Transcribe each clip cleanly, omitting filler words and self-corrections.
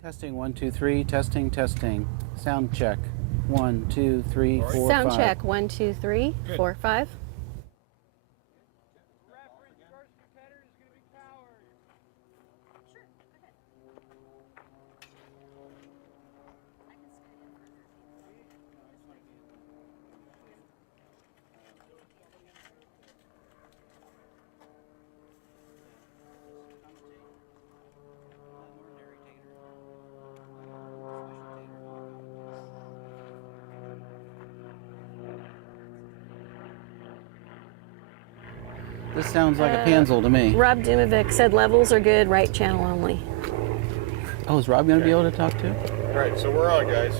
Testing 1 2 3. Testing. Sound check. 1 2 3 4 5. Sound check. 1 2 3 4 5. This sounds like a Panzel to me. Rob Dumovic said levels are good, right channel only. Oh, is Rob going to be able to talk too? All right, so we're on, guys.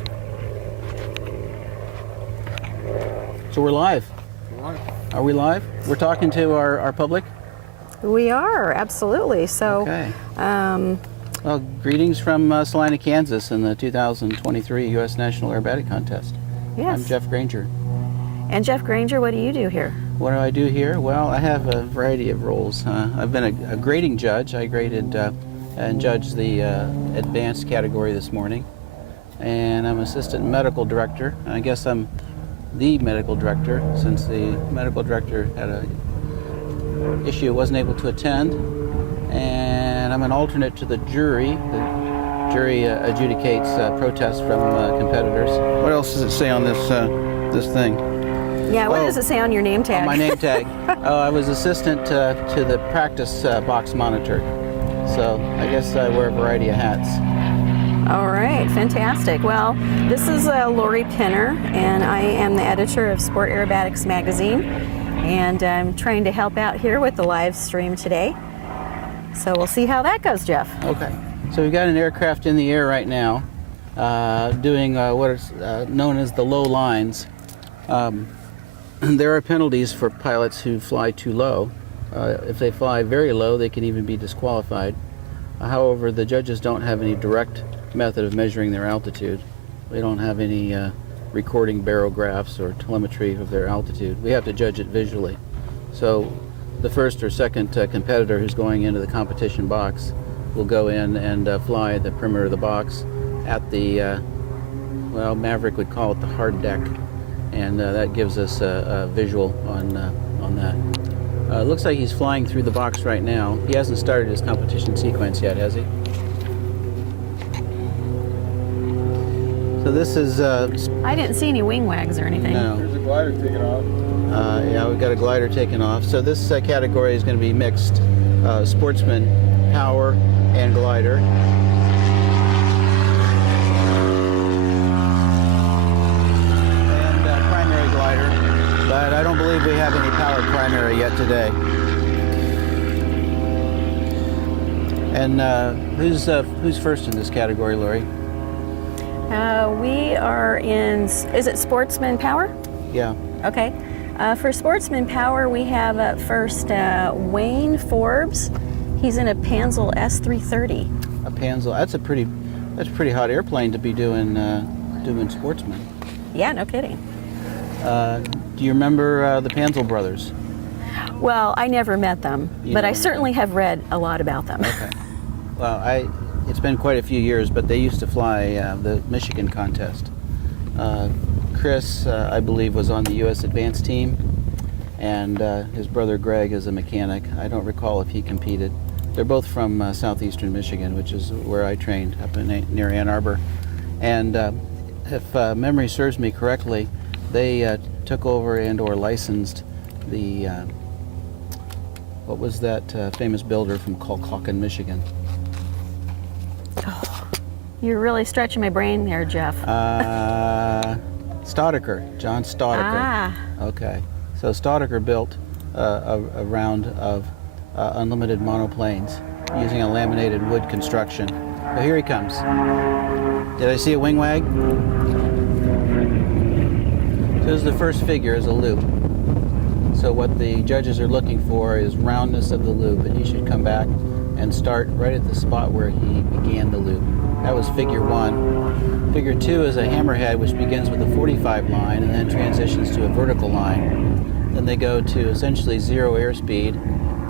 So we're live. Are we live? We're talking to our public? We are, absolutely. So, okay. Well, greetings from Salina, Kansas in the 2023 U.S. National Aerobatic Contest. Yes. I'm Jeff Granger. And Jeff Granger, what do you do here? What do I do here? Well, I have a variety of roles. I've been a grading judge. I graded and judged the advanced category this morning. And I'm assistant medical director. I guess I'm the medical director since the medical director had a issue, wasn't able to attend. And I'm an alternate to the jury. The jury adjudicates protests from competitors. What else does it say on this thing? Yeah, what does it say on your name tag? On my name tag. I was assistant to the practice box monitor. So I guess I wear a variety of hats. All right, fantastic. Well, this is Lori Pinner, and I am the editor of Sport Aerobatics magazine, and I'm trying to help out here with the live stream today. So we'll see how that goes, Jeff. Okay. So we've got an aircraft in the air right now, doing what is known as the low lines. There are penalties for pilots who fly too low. If they fly very low, they can even be disqualified. However, the judges don't have any direct method of measuring their altitude. They don't have any recording barographs or telemetry of their altitude. We have to judge it visually. So the first or second competitor who's going into the competition box will go in and fly the perimeter of the box at the, well, Maverick would call it the hard deck. And that gives us a visual on that. Looks like he's flying through the box right now. He hasn't started his competition sequence yet, has he? So this is... I didn't see any wing wags or anything. No. There's a glider taken off. Yeah, we've got a glider taken off. So this category is going to be mixed sportsman, power, and glider. But I don't believe we have any powered primary yet today. And who's first in this category, Lori? We are in, is it Sportsman Power? Yeah. Okay. For Sportsman Power, we have at first Wayne Forbes. He's in a Panzel S330. A Panzel. That's a pretty hot airplane to be doing Sportsman. Yeah, no kidding. Do you remember the Panzel brothers? Well, I never met them, but I certainly have read a lot about them. Okay. Well, it's been quite a few years, but they used to fly the Michigan contest. Chris, I believe, was on the U.S. advanced team, and his brother Greg is a mechanic. I don't recall if he competed. They're both from southeastern Michigan, which is where I trained, up near Ann Arbor. And if memory serves me correctly, they took over and/or licensed the what was that famous builder from Collegiate, Michigan? Oh, you're really stretching my brain there, Jeff. Staudacher, John Staudacher. Ah. Okay, so Staudacher built a round of unlimited monoplanes using a laminated wood construction. So here he comes. Did I see a wing wag? So this is the first figure, is a loop. So what the judges are looking for is roundness of the loop, and he should come back and start right at the spot where he began the loop. That was figure 1. Figure 2 is a hammerhead, which begins with a 45 line and then transitions to a vertical line. Then they go to essentially 0 airspeed,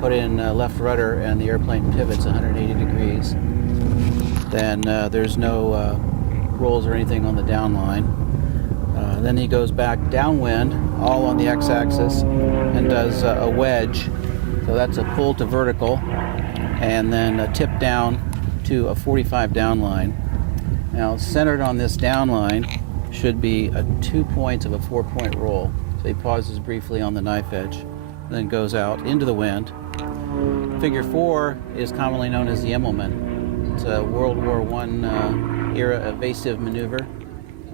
put in left rudder, and the airplane pivots 180 degrees. then there's no rolls or anything on the down line. Then he goes back downwind, all on the x-axis, and does a wedge. So that's a pull to vertical, and then a tip down to a 45 down line. Now, centered on this down line should be 2 points of a 4-point roll. So he pauses briefly on the knife edge, then goes out into the wind. Figure 4 is commonly known as the Immelman. It's a World War I era evasive maneuver,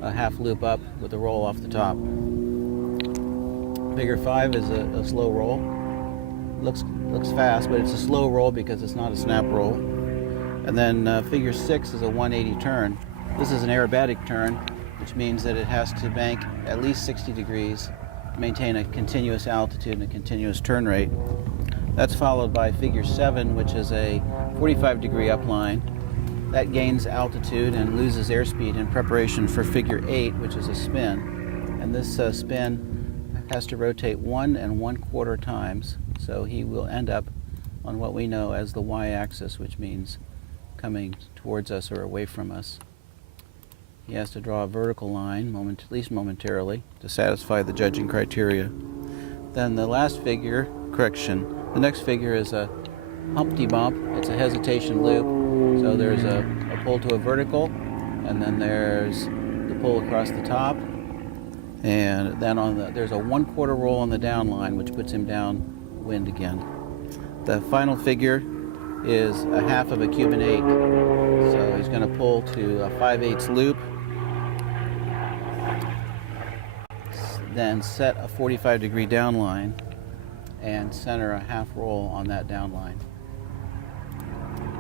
a half loop up with a roll off the top. Figure 5 is a slow roll. Looks fast, but it's a slow roll because it's not a snap roll. And then figure 6 is a 180 turn. This is an aerobatic turn, which means that it has to bank at least 60 degrees, maintain a continuous altitude and a continuous turn rate. That's followed by figure 7, which is a 45-degree upline. That gains altitude and loses airspeed in preparation for figure 8, which is a spin. And this spin has to rotate 1 1/4 times, so he will end up on what we know as the y-axis, which means coming towards us or away from us. He has to draw a vertical line, at least momentarily, to satisfy the judging criteria. Then the last figure, the next figure is a Humpty Bump. It's a hesitation loop. So there's a pull to a vertical, and then there's the pull across the top, and then there's a 1/4 roll on the down line, which puts him downwind again. The final figure is a half of a Cuban 8. So he's going to pull to a 5/8 loop, then set a 45-degree down line, and center a half roll on that down line.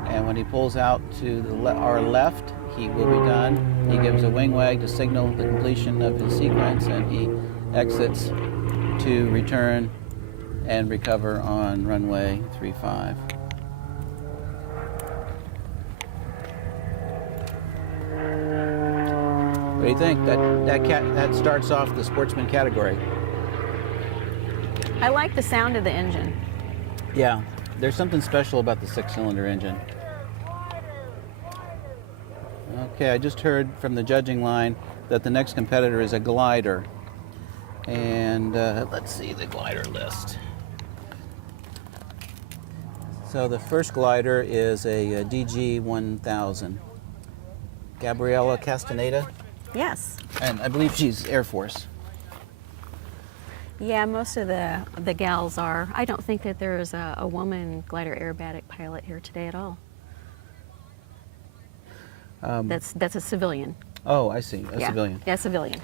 And when he pulls out to our left, he will be done. He gives a wing wag to signal the completion of his sequence, and he exits to return and recover on runway 35. What do you think? That starts off the Sportsman category. I like the sound of the engine. Yeah, there's something special about the 6-cylinder engine. Okay, I just heard from the judging line that the next competitor is a glider. And let's see the glider list. So the first glider is a DG 1000. Gabriella Castaneda, Yes. and I believe she's Air Force. Yeah, most of the gals are. I don't think that there is a woman glider aerobatic pilot here today at all. That's a civilian. Oh, I see, a civilian. Yeah, civilian.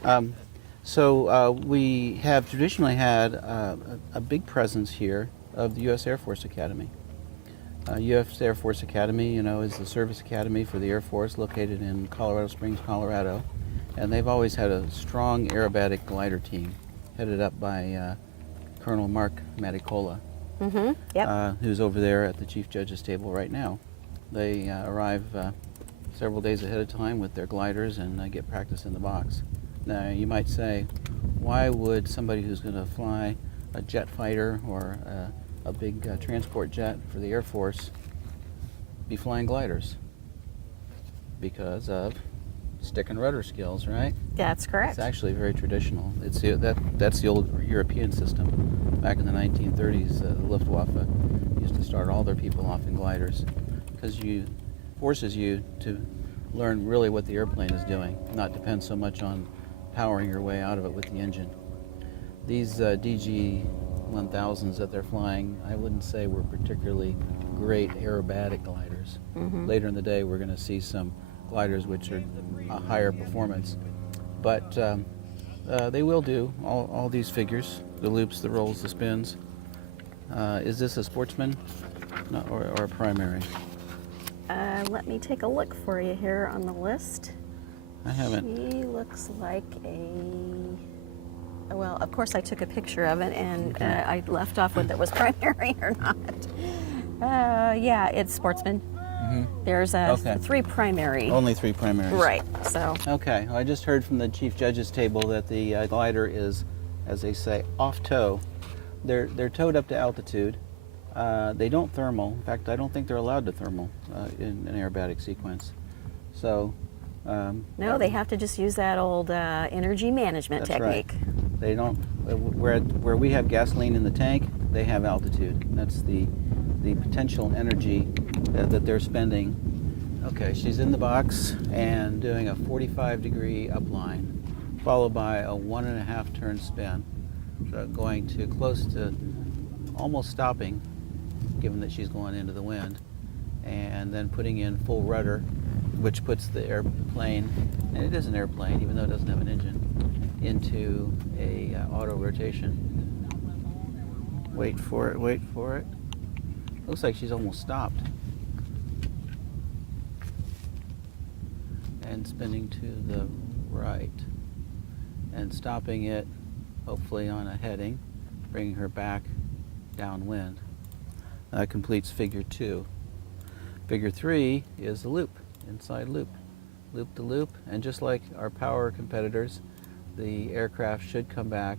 So we have traditionally had a big presence here of the U.S. Air Force Academy. U.S. Air Force Academy, is the service academy for the Air Force located in Colorado Springs, Colorado. And they've always had a strong aerobatic glider team headed up by Colonel Mark Maticola, who's over there at the Chief Judge's table right now. They arrive several days ahead of time with their gliders and get practice in the box. Now, you might say, why would somebody who's going to fly a jet fighter or a big transport jet for the Air Force be flying gliders? Because of stick and rudder skills, right? That's correct. It's actually very traditional. That's the old European system. Back in the 1930s, the Luftwaffe used to start all their people off in gliders because forces you to learn really what the airplane is doing, not depend so much on powering your way out of it with the engine. These DG 1000s that they're flying, I wouldn't say were particularly great aerobatic gliders. Later in the day, we're going to see some gliders which are a higher performance, but they will do all these figures, the loops, the rolls, the spins. Is this a Sportsman or a primary? Let me take a look for you here on the list. I haven't. He looks like well, of course I took a picture of it and I left off whether it was primary or not. Yeah, it's Sportsman. There's 3 primary. Only 3 primaries. Right, so. Okay, well, I just heard from the Chief Judge's table that the glider is, as they say, off tow. They're towed up to altitude. They don't thermal. In fact, I don't think they're allowed to thermal in an aerobatic sequence. So No, they have to just use that old energy management That's right. technique. They don't, where we have gasoline in the tank, they have altitude. That's the potential energy that they're spending. Okay, she's in the box and doing a 45-degree upline, followed by a 1.5 turn spin. So going to close to almost stopping, given that she's going into the wind, and then putting in full rudder, which puts the airplane, and it is an airplane even though it doesn't have an engine, into a auto rotation. Wait for it, wait for it. Looks like she's almost stopped. And spinning to the right. And stopping it, hopefully on a heading, bringing her back downwind. That completes figure 2. Figure 3 is the loop, inside loop. Loop to loop, and just like our power competitors, the aircraft should come back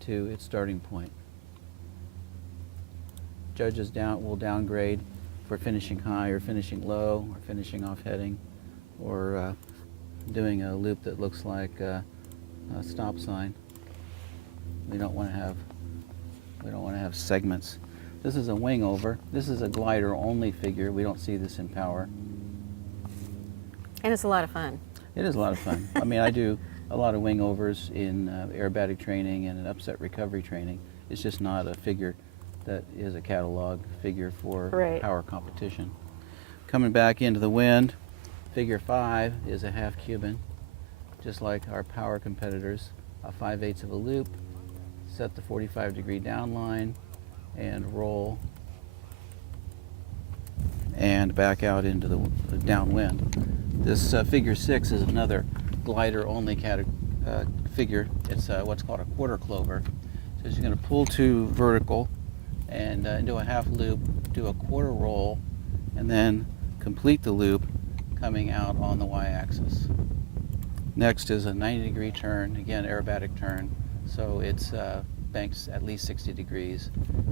to its starting point. Judges will downgrade for finishing high or finishing low or finishing off heading or doing a loop that looks like a stop sign. We don't want to have segments. This is a wing over. This is a glider only figure. We don't see this in power. And it's a lot of fun. It is a lot of fun. I mean, I do a lot of wing overs in aerobatic training and in upset recovery training. It's just not a figure that is a catalog figure for Right. power competition. Coming back into the wind, figure 5 is a half Cuban, just like our power competitors. A 5/8 of a loop, set the 45-degree down line, and roll, and back out into the downwind. This figure 6 is another glider-only figure. It's what's called a quarter clover. So she's going to pull to vertical and do a half loop, do a quarter roll, and then complete the loop coming out on the y-axis. Next is a 90-degree turn, again aerobatic turn, so it's banks at least 60 degrees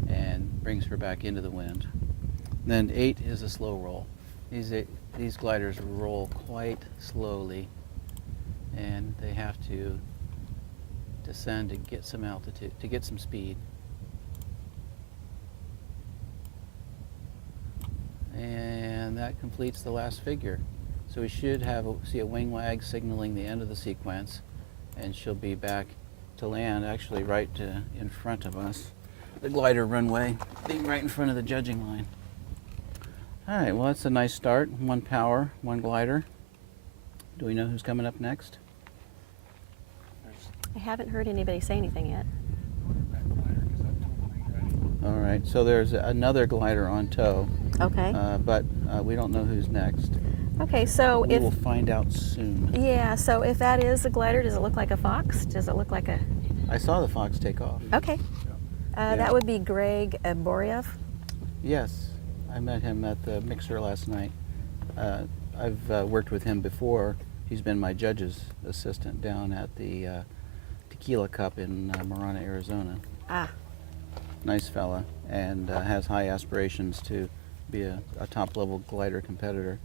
and brings her back into the wind. Then 8 is a slow roll. These gliders roll quite slowly, and they have to descend to get some altitude, to get some speed. And that completes the last figure. So we should see a wing wag signaling the end of the sequence, and she'll be back to land, actually right in front of us. The glider runway being right in front of the judging line. All right, well, that's a nice start. 1 power, 1 glider. Do we know who's coming up next? I haven't heard anybody say anything yet. All right, so there's another glider on tow, Okay. but we don't know who's next. Okay, so We will find out soon. yeah, so if that is a glider, does it look like a fox? Does it look like a... I saw the fox take off. Okay. That would be Greg Boryev. Yes, I met him at the mixer last night. I've worked with him before. He's been my judge's assistant down at the Tequila Cup in Marana, Arizona. Ah, Nice fella, and has high aspirations to be a top-level glider competitor.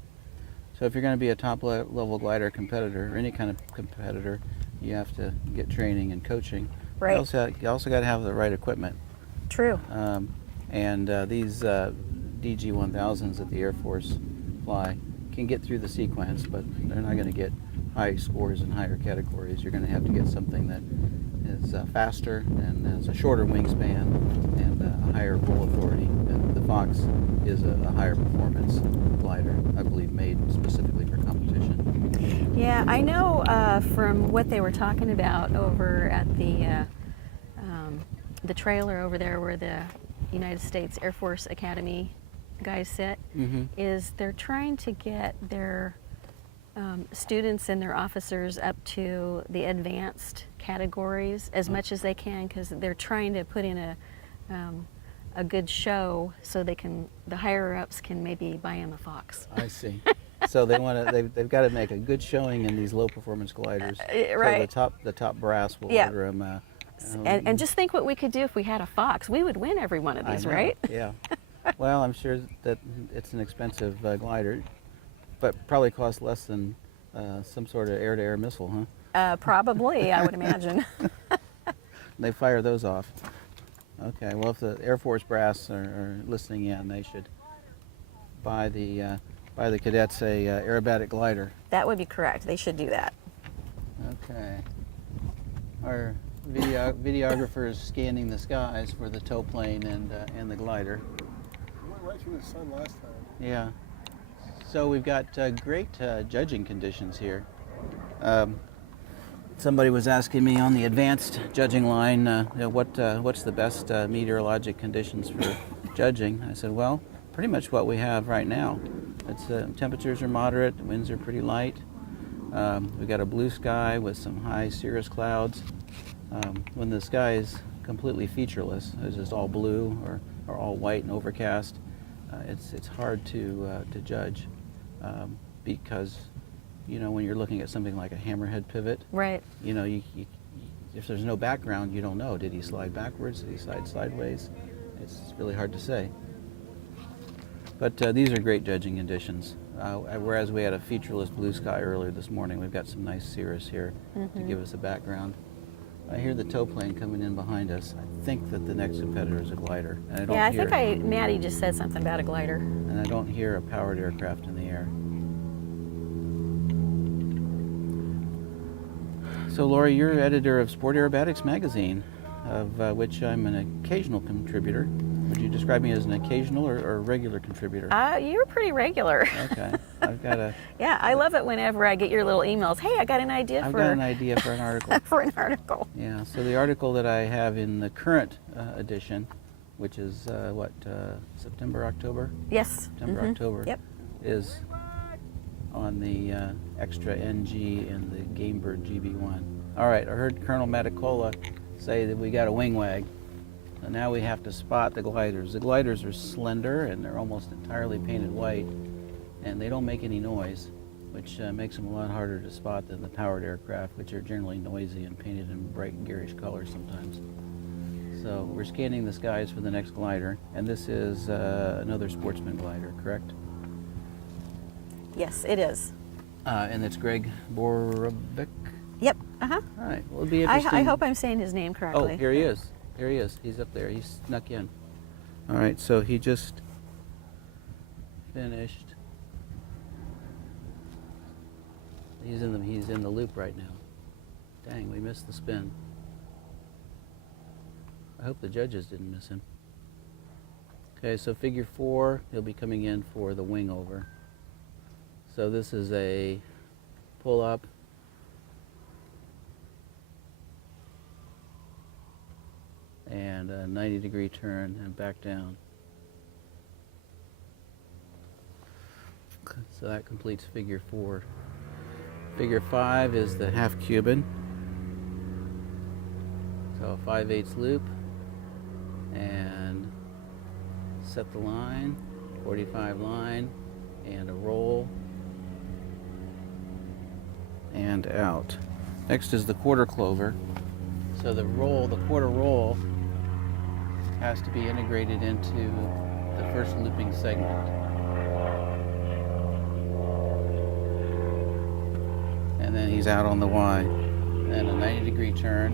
So if you're going to be a top-level glider competitor, or any kind of competitor, you have to get training and coaching. right. You also got to have the right equipment. True. And these DG-1000s that the Air Force fly can get through the sequence, but they're not going to get high scores in higher categories. You're going to have to get something that is faster and has a shorter wingspan and a higher roll authority. And the Fox is a higher performance glider, I believe, made specifically for competition. Yeah, I know from what they were talking about over at the trailer over there where the United States Air Force Academy guys sit, is they're trying to get their students and their officers up to the advanced categories as much as they can, because they're trying to put in a good show so the higher ups can maybe buy them a Fox. I see. So they've got to make a good showing in these low performance gliders. Right. So the top brass will Yeah. order them. And just think what we could do if we had a Fox. We would win every one of these, right? Yeah. Well, I'm sure that it's an expensive glider. But probably costs less than some sort of air-to-air missile, huh? Probably, I would imagine. They fire those off. Okay, well, if the Air Force brass are listening in, they should buy the cadets a aerobatic glider. That would be correct. They should do that. Okay. Our videographer is scanning the skies for the tow plane and the glider. We went right through the sun last time. Yeah. So we've got great judging conditions here. Somebody was asking me on the advanced judging line, what's the best meteorologic conditions for judging? I said, well, pretty much what we have right now. It's temperatures are moderate, winds are pretty light. We've got a blue sky with some high cirrus clouds. When the sky is completely featureless, it's just all blue or all white and overcast, it's hard to judge because when you're looking at something like a hammerhead pivot, Right. you if there's no background, you don't know. Did he slide backwards? Did he slide sideways? It's really hard to say. But these are great judging conditions. Whereas we had a featureless blue sky earlier this morning, we've got some nice cirrus here to give us a background. I hear the tow plane coming in behind us. I think that the next competitor is a glider. And I don't Maddie just said something about a glider. And I don't hear a powered aircraft in the air. So Lori, you're editor of Sport Aerobatics magazine, of which I'm an occasional contributor. Would you describe me as an occasional or regular contributor? You're pretty regular. Okay, I've got a. Yeah, I love it whenever I get your little emails. Hey, I got an idea I've got an idea for an article. for an article. Yeah. So the article that I have in the current edition, which is September, October. Yes. September, October. Yep. Is on the Extra NG and the Gamebird GB1. All right, I heard Colonel Metacola say that we got a wing wag. So now we have to spot the gliders. The gliders are slender and they're almost entirely painted white, and they don't make any noise, which makes them a lot harder to spot than the powered aircraft, which are generally noisy and painted in bright and garish colors sometimes. So we're scanning the skies for the next glider, and this is another Sportsman glider, correct? Yes, it is. And it's Greg Borovic. Yep. Uh-huh. All right, well, it'll be interesting. I hope I'm saying his name correctly. Oh, here he is. Here he is. He's up there. He's snuck in. All right, so he just finished. He's in the loop right now. Dang, we missed the spin. I hope the judges didn't miss him. Okay, so figure 4, he'll be coming in for the wing over. So this is a pull up. And a 90-degree turn and back down. So that completes figure 4. Figure 5 is the half Cuban. So a 5/8 loop and set the line, 45 line, and a roll and out. Next is the quarter clover. So the quarter roll has to be integrated into the first looping segment. And then he's out on the Y. And a 90-degree turn.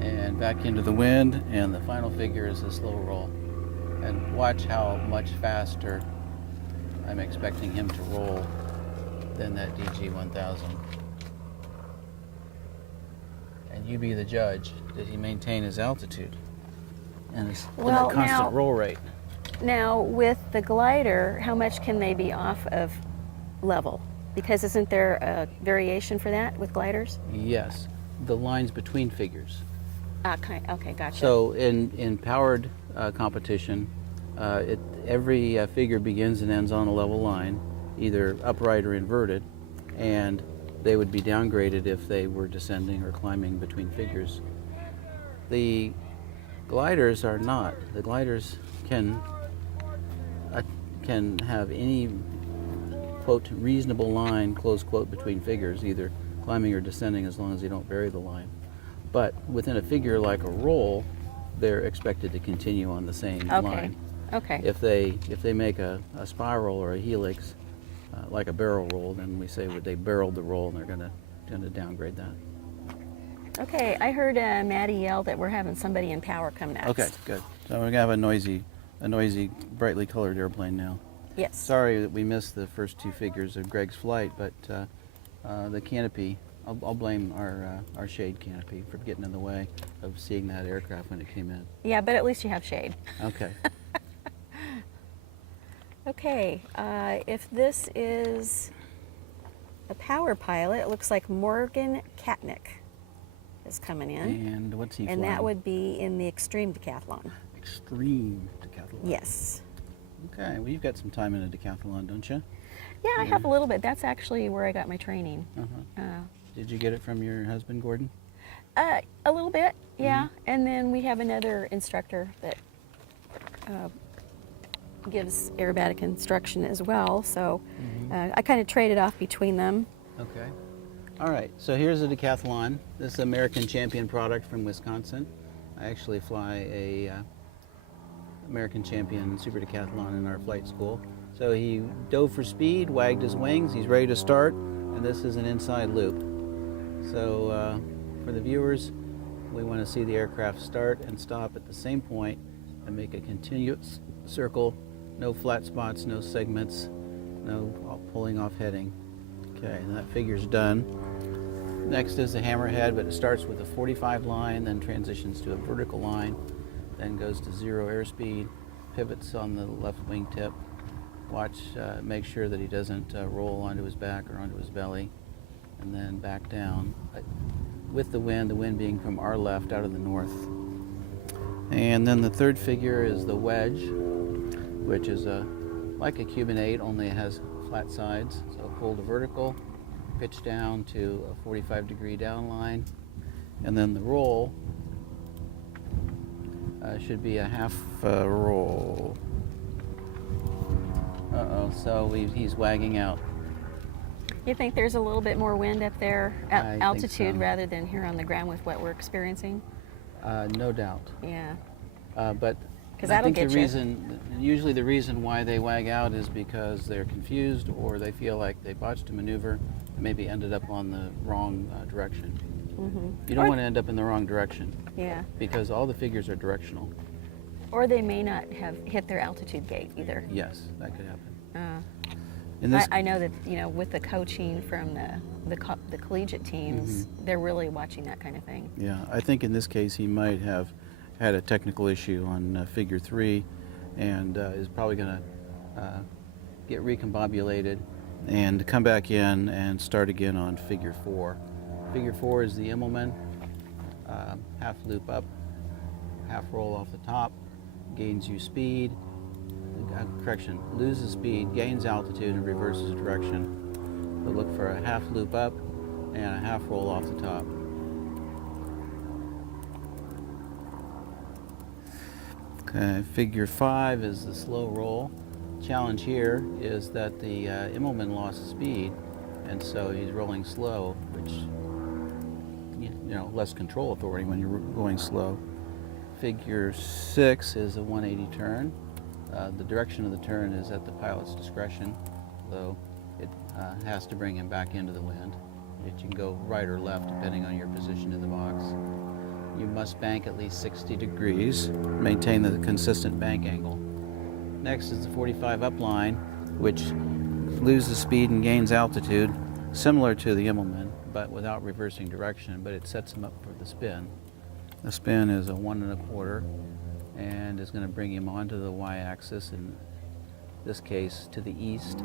And back into the wind, and the final figure is a slow roll. And watch how much faster I'm expecting him to roll than that DG-1000. And you be the judge. Did he maintain his altitude and his constant roll rate? Now, with the glider, how much can they be off of level? Because isn't there a variation for that with gliders? Yes, the lines between figures. Okay, gotcha. So in powered competition, every figure begins and ends on a level line, either upright or inverted, and they would be downgraded if they were descending or climbing between figures. The gliders are not. The gliders can have any, quote, reasonable line, close quote, between figures, either climbing or descending, as long as you don't vary the line. But within a figure like a roll, they're expected to continue on the same line. Okay. If they make a spiral or a helix, like a barrel roll, then we say they barreled the roll, and they're gonna downgrade that. Okay, I heard Maddie yell that we're having somebody in power come next. Okay, good. So we're gonna have a noisy, brightly colored airplane now. Yes. Sorry that we missed the first two figures of Greg's flight, but the canopy, I'll blame our shade canopy for getting in the way of seeing that aircraft when it came in. Yeah, but at least you have shade. Okay. Okay, if this is a power pilot, it looks like Morgan Katnick is coming in. And what's he And flying? that would be in the Extreme Decathlon. Extreme Decathlon. Yes. Okay, well, you've got some time in a decathlon, don't you? Yeah, I have a little bit. That's actually where I got my training. Did you get it from your husband, Gordon? A little bit, yeah. And then we have another instructor that gives aerobatic instruction as well. So I kind of traded off between them. Okay. All right, so here's a decathlon. This is an American Champion product from Wisconsin. I actually fly a American Champion Super Decathlon in our flight school. So he dove for speed, wagged his wings, he's ready to start, and this is an inside loop. So for the viewers, we want to see the aircraft start and stop at the same point and make a continuous circle, no flat spots, no segments, no pulling off heading. Okay, and that figure's done. Next is the hammerhead, but it starts with a 45 line, then transitions to a vertical line, then goes to 0 airspeed, pivots on the left wingtip. Watch, make sure that he doesn't roll onto his back or onto his belly, and then back down with the wind being from our left out of the north. And then the third figure is the wedge, which is like a Cuban 8, only it has flat sides. So pull to vertical, pitch down to a 45-degree down line, and then the roll should be a half roll. So he's wagging out. You think there's a little bit more wind up there I at think altitude so. rather than here on the ground with what we're experiencing? No doubt. Yeah. But 'Cause I that'll think get the you. usually the reason why they wag out is because they're confused or they feel like they botched a maneuver and maybe ended up on the wrong direction. You don't want to end up in the wrong direction Yeah. because all the figures are directional. Or they may not have hit their altitude gate either. Yes, that could happen. In I, this, I know that, you know, with the coaching from the collegiate teams, they're really watching that kind of thing. yeah, I think in this case he might have had a technical issue on figure 3 and is probably going to get recombobulated and come back in and start again on figure 4. Figure 4 is the Immelman, half loop up, half roll off the top, gains you speed, loses speed, gains altitude, and reverses direction. So look for a half loop up and a half roll off the top. Okay, figure 5 is the slow roll. Challenge here is that the Immelman lost speed, and so he's rolling slow, which, you know, less control authority when you're going slow. Figure 6 is a 180 turn. The direction of the turn is at the pilot's discretion, though it has to bring him back into the wind. It can go right or left depending on your position in the box. You must bank at least 60 degrees, maintain the consistent bank angle. Next is the 45 up line, which loses speed and gains altitude, similar to the Immelman, but without reversing direction, but it sets him up for the spin. The spin is a 1 1/4 and is going to bring him onto the y-axis, in this case to the east.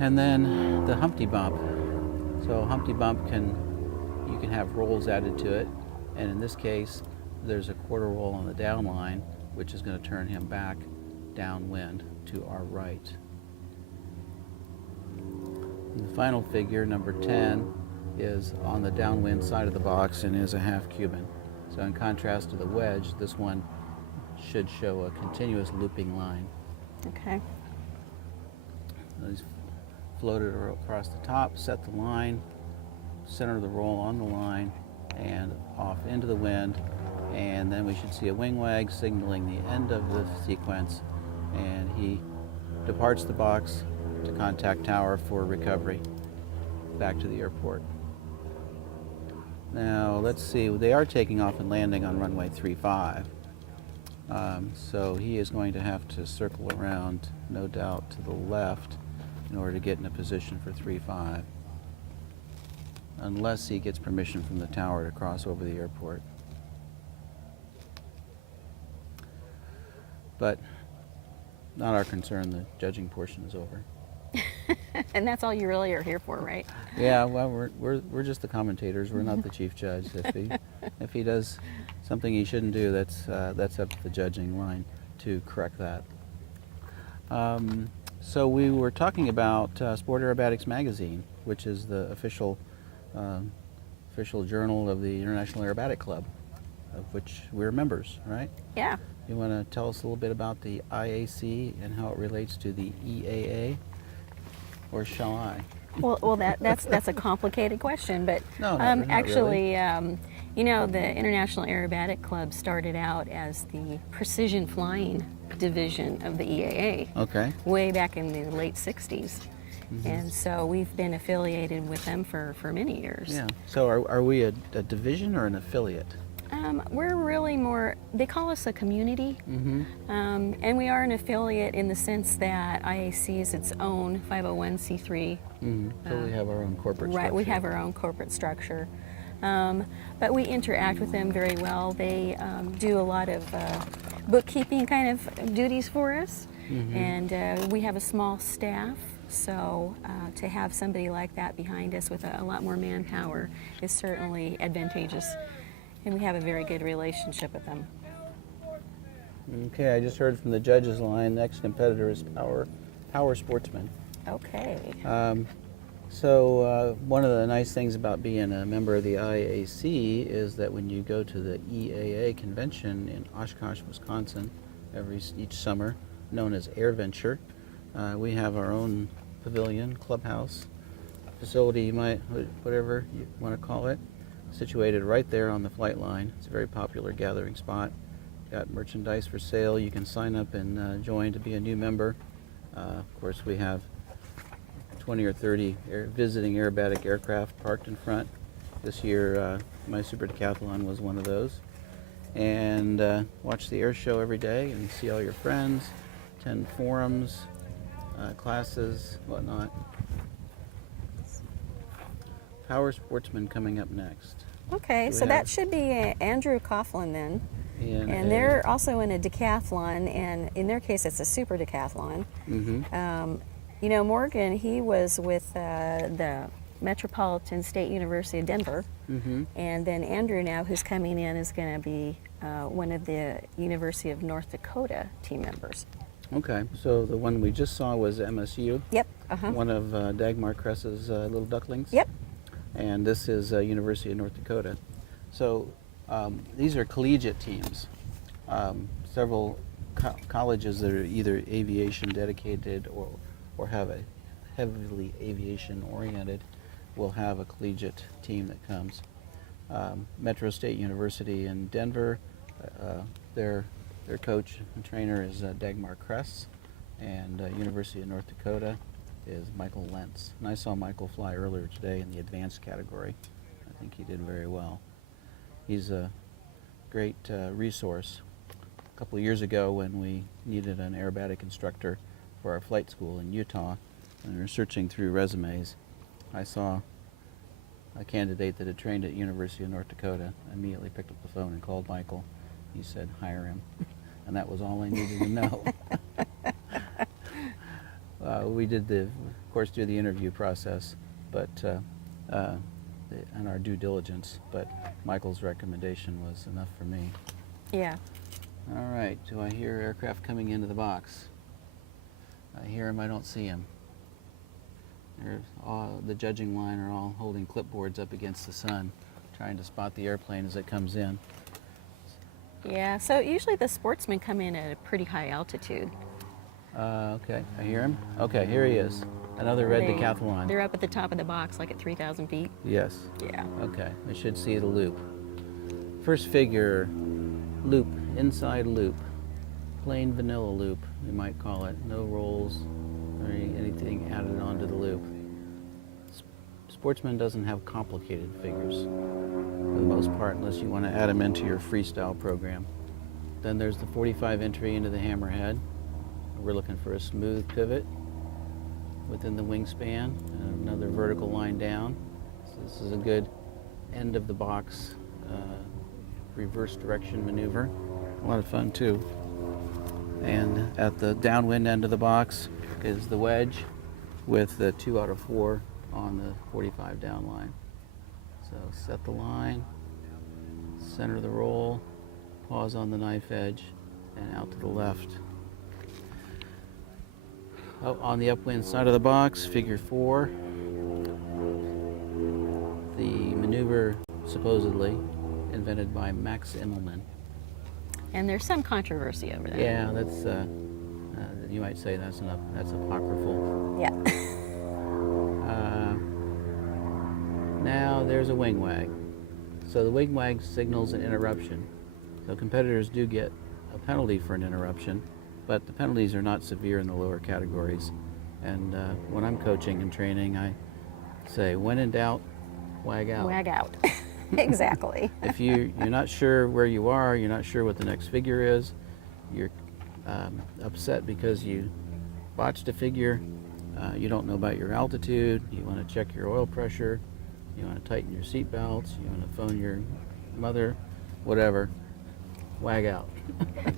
And then the Humpty Bump. So Humpty Bump you can have rolls added to it, and in this case there's a 1/4 roll on the down line, which is going to turn him back downwind to our right. And the final figure, number 10, is on the downwind side of the box and is a half Cuban. So in contrast to the wedge, this one should show a continuous looping line. Okay. He's floated across the top, set the line, center the roll on the line, and off into the wind, and then we should see a wing wag signaling the end of the sequence, and he departs the box to contact tower for recovery back to the airport. Now let's see, they are taking off and landing on runway 35. So he is going to have to circle around, no doubt, to the left in order to get in a position for 3-5, unless he gets permission from the tower to cross over the airport. But not our concern, the judging portion is over. And that's all you really are here for, right? Yeah, well, we're just the commentators. We're not the chief judge. If he does something he shouldn't do, that's up to the judging line to correct that. So we were talking about Sport Aerobatics magazine, which is the official journal of the International Aerobatic Club, of which we're members, right? Yeah. You want to tell us a little bit about the IAC and how it relates to the EAA, or shall I? Well, that's a complicated question, but No, not actually, you know, the International Aerobatic Club started out as the precision flying division of the EAA. Okay. Way back in the late 60s. Mm-hmm. And so we've been affiliated with them for many years. Yeah. So are we a division or an affiliate? We're really more, they call us a community, Mm-hmm. and we are an affiliate in the sense that IAC is its own 501c3. Mm-hmm. So we have our own corporate structure. Right, we have our own corporate structure. But we interact with them very well. They do a lot of bookkeeping kind of duties for us, Mm-hmm. and we have a small staff. So to have somebody like that behind us with a lot more manpower is certainly advantageous. And we have a very good relationship with them. Okay, I just heard from the judges line. Next competitor is Power Sportsman. Okay. So one of the nice things about being a member of the IAC is that when you go to the EAA convention in Oshkosh, Wisconsin, each summer, known as AirVenture, we have our own pavilion, clubhouse, facility, whatever you want to call it, situated right there on the flight line. It's a very popular gathering spot. Got merchandise for sale. You can sign up and join to be a new member. Of course, we have 20 or 30 visiting aerobatic aircraft parked in front. This year, my Super Decathlon was one of those. And watch the air show every day and see all your friends, attend forums, classes, whatnot. Power Sportsman coming up next. Okay, so that should be Andrew Coughlin then. And they're also in a decathlon, and in their case, it's a super decathlon. Mm-hmm. You know, Morgan, he was with the Metropolitan State University of Denver. Mm-hmm. And then Andrew now, who's coming in, is going to be one of the University of North Dakota team members. Okay, so the one we just saw was MSU. Yep. Uh-huh. One of Dagmar Kress's little ducklings. Yep. And this is University of North Dakota. So these are collegiate teams. Several colleges that are either aviation dedicated or have a heavily aviation oriented will have a collegiate team that comes. Metro State University in Denver, their coach and trainer is Dagmar Kress, and University of North Dakota is Michael Lentz. And I saw Michael fly earlier today in the advanced category. I think he did very well. He's a great resource. A couple of years ago when we needed an aerobatic instructor for our flight school in Utah, and we were searching through resumes, I saw a candidate that had trained at University of North Dakota. I immediately picked up the phone and called Michael. He said, hire him. And that was all I needed to know. We did of course, do the interview process, but and our due diligence, but Michael's recommendation was enough for me. Yeah. All right, do I hear aircraft coming into the box? I hear him, I don't see him. The judging line are all holding clipboards up against the sun, trying to spot the airplane as it comes in. Yeah, so usually the sportsmen come in at a pretty high altitude. Okay, I hear him. Okay, here he is. Another red decathlon. They're up at the top of the box, like at 3,000 feet. Yes. Yeah. Okay, I should see the loop. First figure, loop, inside loop, plain vanilla loop, you might call it. No rolls or anything added onto the loop. Sportsman doesn't have complicated figures for the most part, unless you want to add them into your freestyle program. Then there's the 45 entry into the hammerhead. We're looking for a smooth pivot within the wingspan and another vertical line down. So this is a good end of the box reverse direction maneuver. A lot of fun too. And at the downwind end of the box is the wedge with the 2 out of 4 on the 45 down line. So set the line, center the roll, pause on the knife edge, and out to the left. Up on the upwind side of the box, figure 4. The maneuver supposedly invented by Max Immelman. And there's some controversy over that. Yeah, that's you might say that's apocryphal. Yeah. Now there's a wing wag. So the wing wag signals an interruption. So competitors do get a penalty for an interruption, but the penalties are not severe in the lower categories. And when I'm coaching and training, I say, when in doubt, wag out. Wag out. Exactly. If you're not sure where you are, you're not sure what the next figure is, you're upset because you botched a figure, you don't know about your altitude, you want to check your oil pressure, you want to tighten your seat belts, you want to phone your mother, whatever, wag out.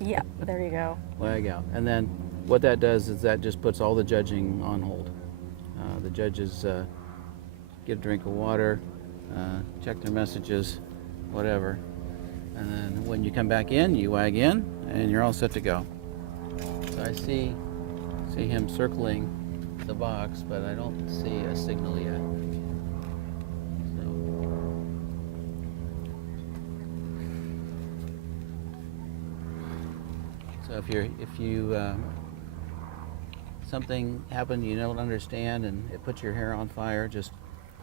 Yeah, there you go. Wag out. And then what that does is that just puts all the judging on hold. The judges get a drink of water, check their messages, whatever. And then when you come back in, you wag in, and you're all set to go. So I see him circling the box, but I don't see a signal yet. So if you something happened you don't understand and it puts your hair on fire, just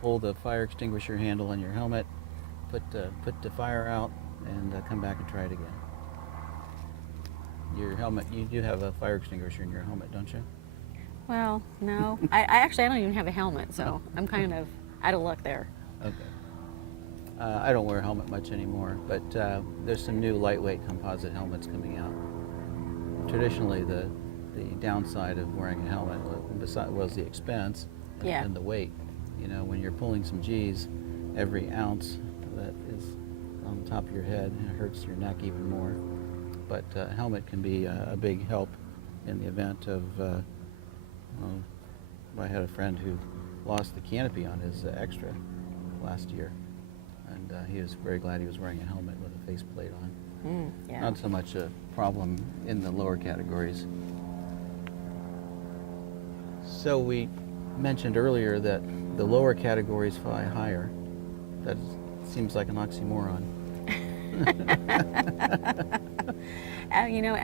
pull the fire extinguisher handle on your helmet, put the fire out, and come back and try it again. Your helmet, you do have a fire extinguisher in your helmet, don't you? Well, no. I don't even have a helmet, so I'm kind of out of luck there. Okay. I don't wear a helmet much anymore, but there's some new lightweight composite helmets coming out. Traditionally, the downside of wearing a helmet was the expense and the weight. You know, when you're pulling some G's, every ounce that is on the top of your head hurts your neck even more. But a helmet can be a big help in the event of, I had a friend who lost the canopy on his extra last year, and he was very glad he was wearing a helmet with a faceplate on. Yeah. Not so much a problem in the lower categories. So we mentioned earlier that the lower categories fly higher. That seems like an oxymoron. You know,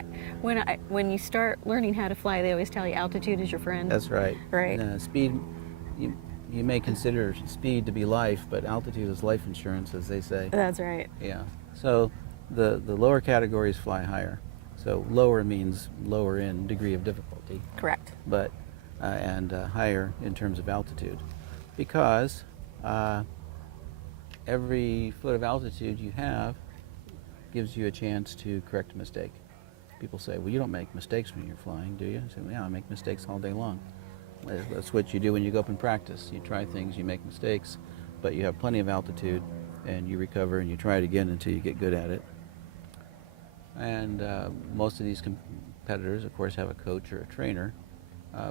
when you start learning how to fly, they always tell you altitude is your friend. That's right. Right. Speed, you may consider speed to be life, but altitude is life insurance, as they say. That's right. Yeah. So the lower categories fly higher. So lower means lower in degree of difficulty. Correct. But and higher in terms of altitude, because every foot of altitude you have gives you a chance to correct a mistake. People say, well, you don't make mistakes when you're flying, do you? I say, well, yeah, I make mistakes all day long. That's what you do when you go up and practice. You try things, you make mistakes, but you have plenty of altitude, and you recover and you try it again until you get good at it. And most of these competitors, of course, have a coach or a trainer,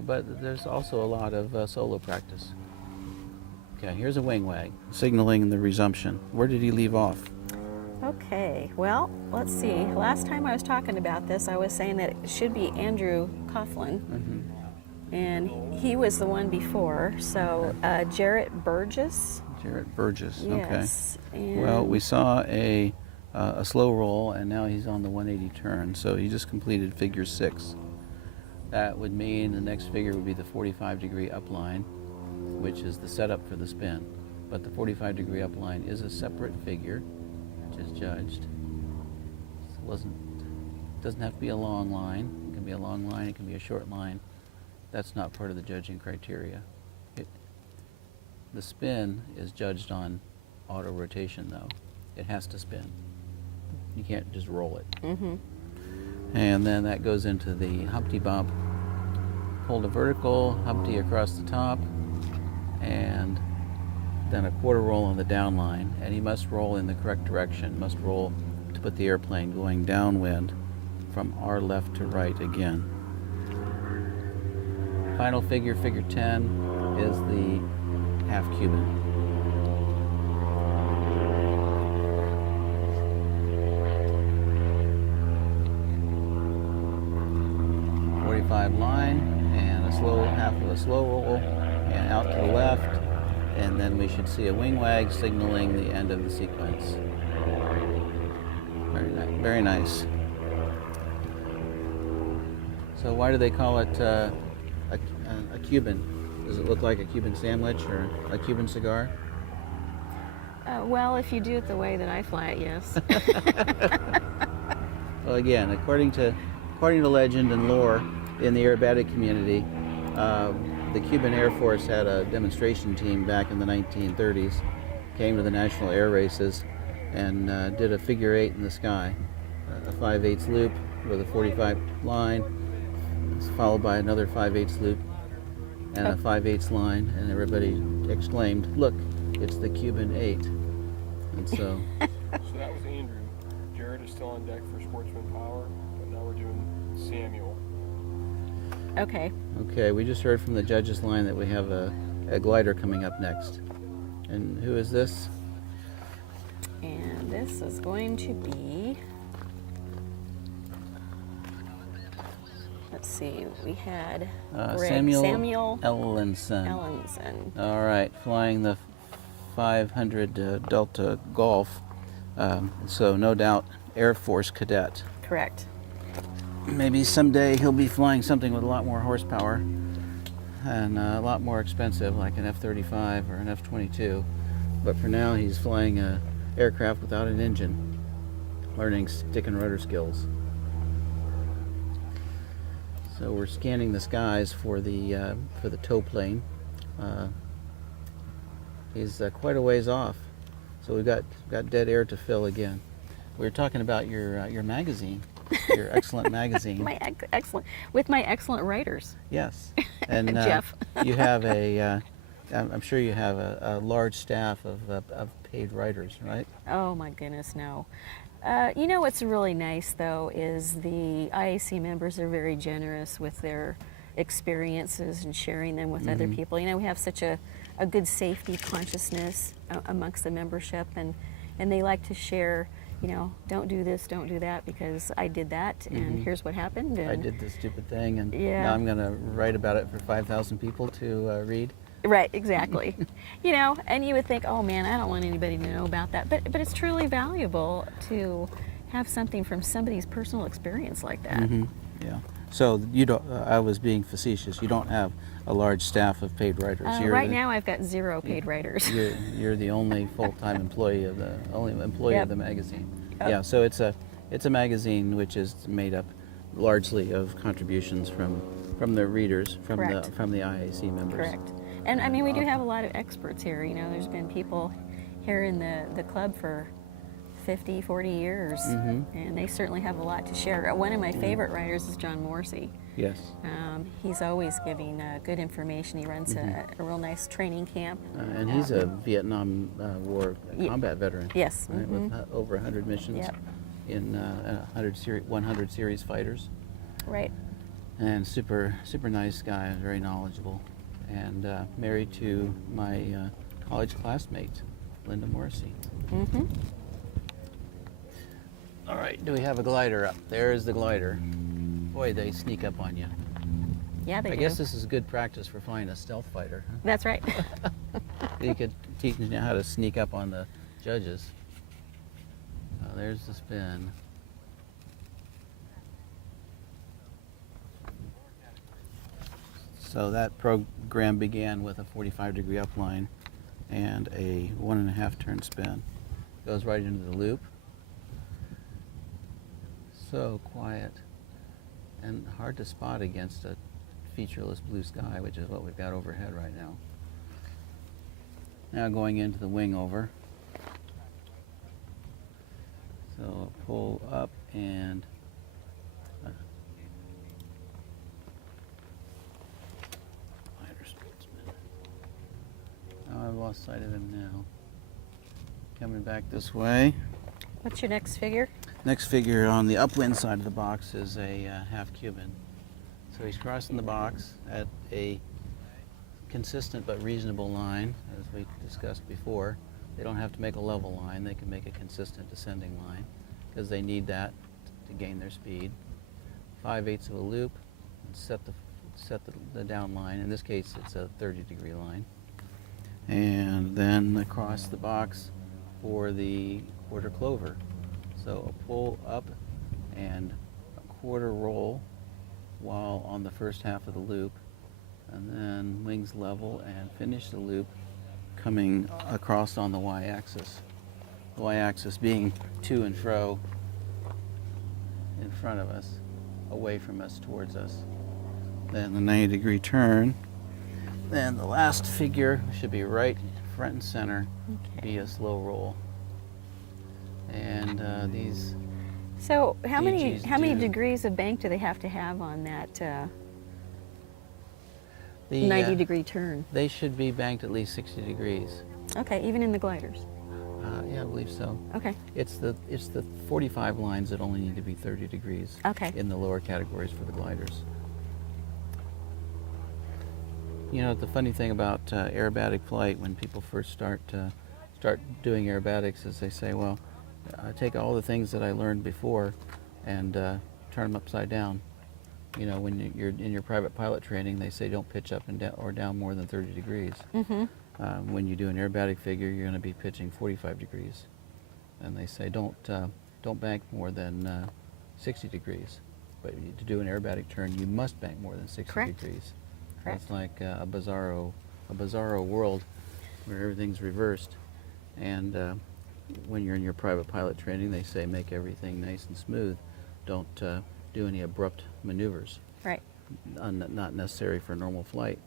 but there's also a lot of solo practice. Okay, here's a wing wag, signaling the resumption. Where did he leave off? Okay, well, let's see. Last time I was talking about this, I was saying that it should be Andrew Coughlin, and he was the one before, so Jarrett Burgess. Jarrett Burgess, Yes. okay. Well, we saw a slow roll, and now he's on the 180 turn, so he just completed figure 6. That would mean the next figure would be the 45-degree upline, which is the setup for the spin. But the 45-degree upline is a separate figure, which is judged. So Doesn't have to be a long line. It can be a long line, it can be a short line. That's not part of the judging criteria. The spin is judged on auto rotation though. It has to spin. You can't just roll it. Mm-hmm. And then that goes into the Humpty Bump. Hold a vertical, Humpty across the top, and then a quarter roll on the down line. And he must roll in the correct direction, must roll to put the airplane going downwind from our left to right again. Final figure, figure 10, is the half Cuban. Line and a slow half of a slow roll and out to the left, and then we should see a wing wag signaling the end of the sequence. Very nice. So why do they call it a Cuban? Does it look like a Cuban sandwich or a Cuban cigar? Well, if you do it the way that I fly it, yes. Well, again, according to legend and lore in the aerobatic community, the Cuban Air Force had a demonstration team back in the 1930s, came to the national air races, and did a figure 8 in the sky, a 5/8 loop with a 45 line, followed by another 5/8 loop and a 5/8 line, and everybody exclaimed, "Look, it's the Cuban 8." And so. So that was Andrew. Jared is still on deck for Sportsman Power, but now we're doing Samuel. Okay. Okay, we just heard from the judges line that we have a glider coming up next. And who is this? And this is going to be, let's see, we had Samuel Ellenson. All right, flying the 500 Delta Golf. So no doubt Air Force cadet. correct. Maybe someday he'll be flying something with a lot more horsepower and a lot more expensive, like an F-35 or an F-22. But for now, he's flying an aircraft without an engine, learning stick and rudder skills. So we're scanning the skies for the tow plane. He's quite a ways off, so we've got dead air to fill again. We were talking about your magazine. Your excellent magazine. My excellent, with my excellent writers. Yes, and Jeff. you have I'm sure you have a large staff of paid writers, right? Oh my goodness, no. You know what's really nice though is the IAC members are very generous with their experiences and sharing them with other people. You know, we have such a good safety consciousness amongst the membership, and they like to share. You know, don't do this, don't do that, because I did that, and here's what happened. And I did this stupid thing, and yeah. now I'm going to write about it for 5,000 people to read. Right, exactly. You know, and you would think, oh man, I don't want anybody to know about that, but it's truly valuable to have something from somebody's personal experience like that. Yeah. So you don't. I was being facetious. You don't have a large staff of paid writers. Right now, I've got 0 paid writers. You're the only full-time employee of the Yep. of the magazine. Yep. Yeah. So it's a magazine which is made up largely of contributions from the readers, from Correct. the IAC members. Correct. And I mean, we do have a lot of experts here. You know, there's been people here in the club for 50, 40 years, and they certainly have a lot to share. One of my favorite writers is John Morsey. Yes. He's always giving good information. He runs a real nice training camp. And he's a Vietnam War combat veteran. Yes. Right, with over 100 missions Yep. in 100 series fighters. Right. And super nice guy, very knowledgeable, and married to my college classmate, Linda Morrissey. All right, do we have a glider up? There's the glider. Boy, they sneak up on you. Yeah, they I do. guess this is good practice for flying a stealth fighter. Huh? That's right. You could teach you how to sneak up on the judges. There's the spin. So that program began with a 45-degree upline and a 1.5 turn spin. Goes right into the loop. so quiet and hard to spot against a featureless blue sky, which is what we've got overhead right now. Now going into the wing over. So pull up and lighter Sportsman. Oh, I've lost sight of him now. Coming back this way. What's your next figure? Next figure on the upwind side of the box is a half Cuban. So he's crossing the box at a consistent but reasonable line, as we discussed before. They don't have to make a level line, they can make a consistent descending line because they need that to gain their speed. 5/8 of a loop, and set the down line. In this case it's a 30-degree line. And then across the box for the quarter clover. So a pull up and a quarter roll while on the first half of the loop, and then wings level and finish the loop coming across on the y-axis. The y-axis being to and fro in front of us, away from us, towards us. Then the 90-degree turn. Then the last figure should be right front and center, be a slow roll. And these. So how many DGs degrees of bank do they have to have on that the 90-degree turn? They should be banked at least 60 degrees. Okay, even in the gliders. Yeah, I believe so. Okay. It's the 45 lines that only need to be 30 degrees. Okay. In the lower categories for the gliders. You know, the funny thing about aerobatic flight, when people first start doing aerobatics, is they say, well, I take all the things that I learned before and turn them upside down. You know, when you're in your private pilot training, they say don't pitch up and down or down more than 30 degrees. Mm-hmm. When you do an aerobatic figure, you're going to be pitching 45 degrees, and they say don't bank more than 60 degrees. But to do an aerobatic turn, you must bank more than 60 Correct. degrees. Correct. It's like a bizarro world where everything's reversed. And when you're in your private pilot training, they say make everything nice and smooth. Don't do any abrupt maneuvers. Right. Not necessary for normal flight.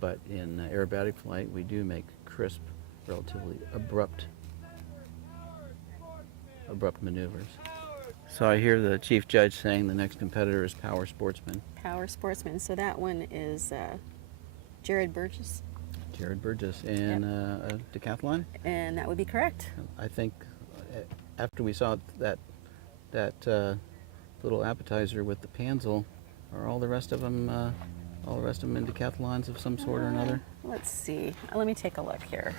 But in aerobatic flight, we do make crisp, relatively abrupt maneuvers. So I hear the chief judge saying the next competitor is Power Sportsman. Power Sportsman. So that one is Jared Burgess. Jared Burgess in a Decathlon. And that would be correct. I think after we saw that little appetizer with the Panzel, are all the rest of them in Decathlons of some sort or another? Let's see. Let me take a look here.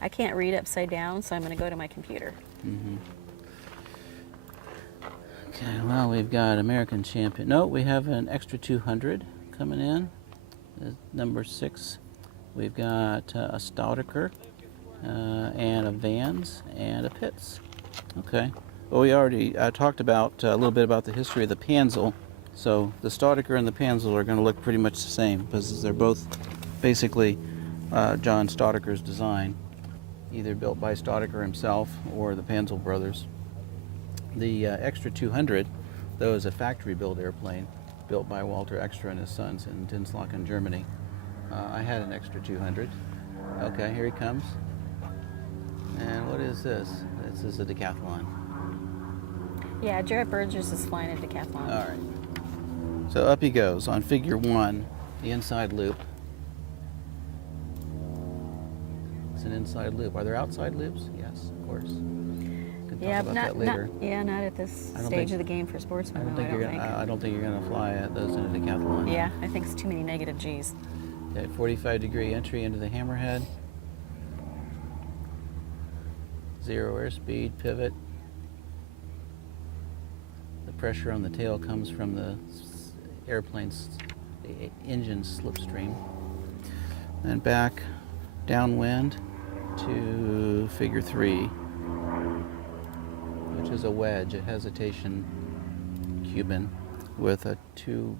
I can't read upside down, so I'm going to go to my computer. Mm-hmm. Okay, well, we've got American Champion. No, we have an extra 200 coming in. Number 6. We've got a Stoudeker and a Vans and a Pitts. Okay. Well, we already talked about a little bit about the history of the Panzel. So the Stoudeker and the Panzel are going to look pretty much the same because they're both basically John Stoudeker's design, either built by Stoudeker himself or the Panzel brothers. The Extra 200, though, is a factory-built airplane built by Walter Extra and his sons in Dinslaken, Germany. I had an Extra 200. Okay, here he comes. And what is this? This is a Decathlon. Yeah, Jared Burgess is flying a Decathlon. All right. So up he goes on figure 1, the inside loop. It's an inside loop. Are there outside loops? Yes, of course. Can talk about that later. Not at this stage of the game for Sportsman. I don't think you're going to fly those in a Decathlon. Yeah, I think it's too many negative G's. Okay, 45-degree entry into the hammerhead. 0 airspeed, pivot. The pressure on the tail comes from the airplane's engine slipstream. And back downwind to figure 3, which is a wedge, a hesitation Cuban with 2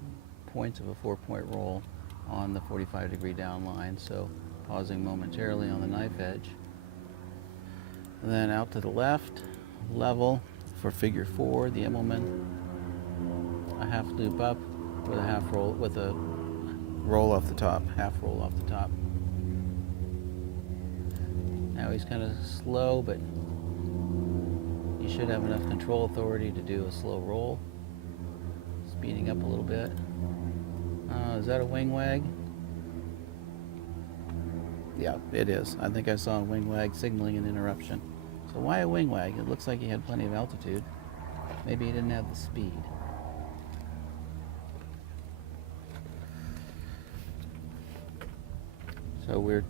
points of a 4-point roll on the 45-degree down line, so pausing momentarily on the knife edge. And then out to the left, level for figure 4, the Immelman, a half loop up with a half roll, with a roll off the top, half roll off the top. Now he's kind of slow, but you should have enough control authority to do a slow roll. Speeding up a little bit. Is that a wing wag? Yeah, it is. I think I saw a wing wag signaling an interruption. So why a wing wag? It looks like he had plenty of altitude. Maybe he didn't have the speed. So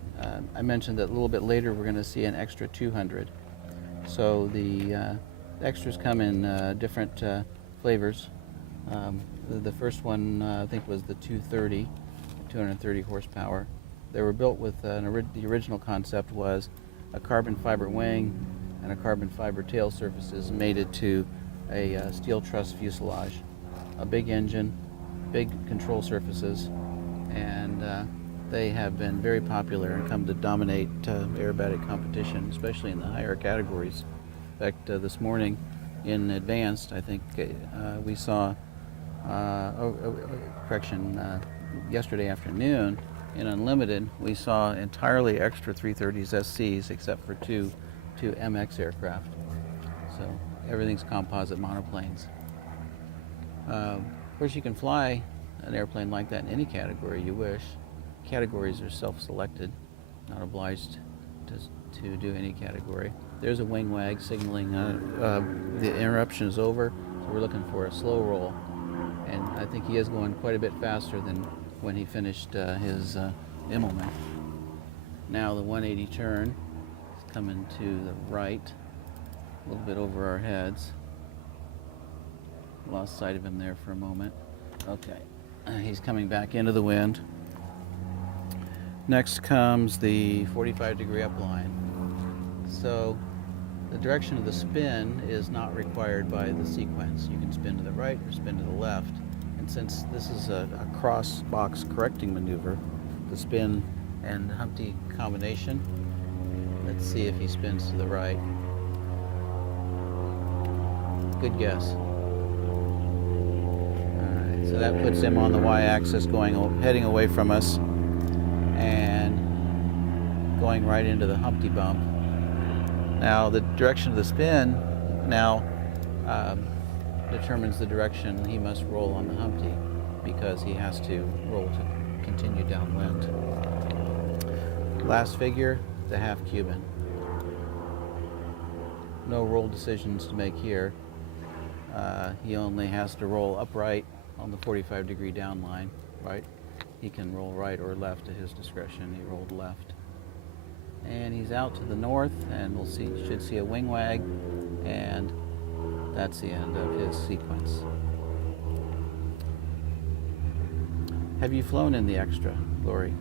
I mentioned that a little bit later we're going to see an extra 200. So the extras come in different flavors. The first one I think was the 230 horsepower. They were built with the original concept was a carbon fiber wing and a carbon fiber tail surfaces mated to a steel truss fuselage, a big engine, big control surfaces, and they have been very popular and come to dominate aerobatic competition, especially in the higher categories. In fact, this morning in advanced, I think we saw, yesterday afternoon in unlimited, we saw entirely extra 330s SCs except for two MX aircraft. So everything's composite monoplanes. Of course, you can fly an airplane like that in any category you wish. Categories are self-selected, not obliged to do any category. There's a wing wag signaling the interruption is over, so we're looking for a slow roll. And I think he is going quite a bit faster than when he finished his Immelman. Now the 180 turn is coming to the right, a little bit over our heads. Lost sight of him there for a moment. Okay, he's coming back into the wind. Next comes the 45-degree upline. So the direction of the spin is not required by the sequence. You can spin to the right or spin to the left. And since this is a cross box correcting maneuver, the spin and Humpty combination, let's see if he spins to the right. Good guess. Alright, so that puts him on the y-axis heading away from us and going right into the Humpty bump. Now the direction of the spin now determines the direction he must roll on the Humpty, because he has to roll to continue downwind. Last figure, the half Cuban. No roll decisions to make here. He only has to roll upright on the 45-degree down line, right? He can roll right or left at his discretion. He rolled left. And he's out to the north, and should see a wing wag, and that's the end of his sequence. Have you flown in the extra, Lori?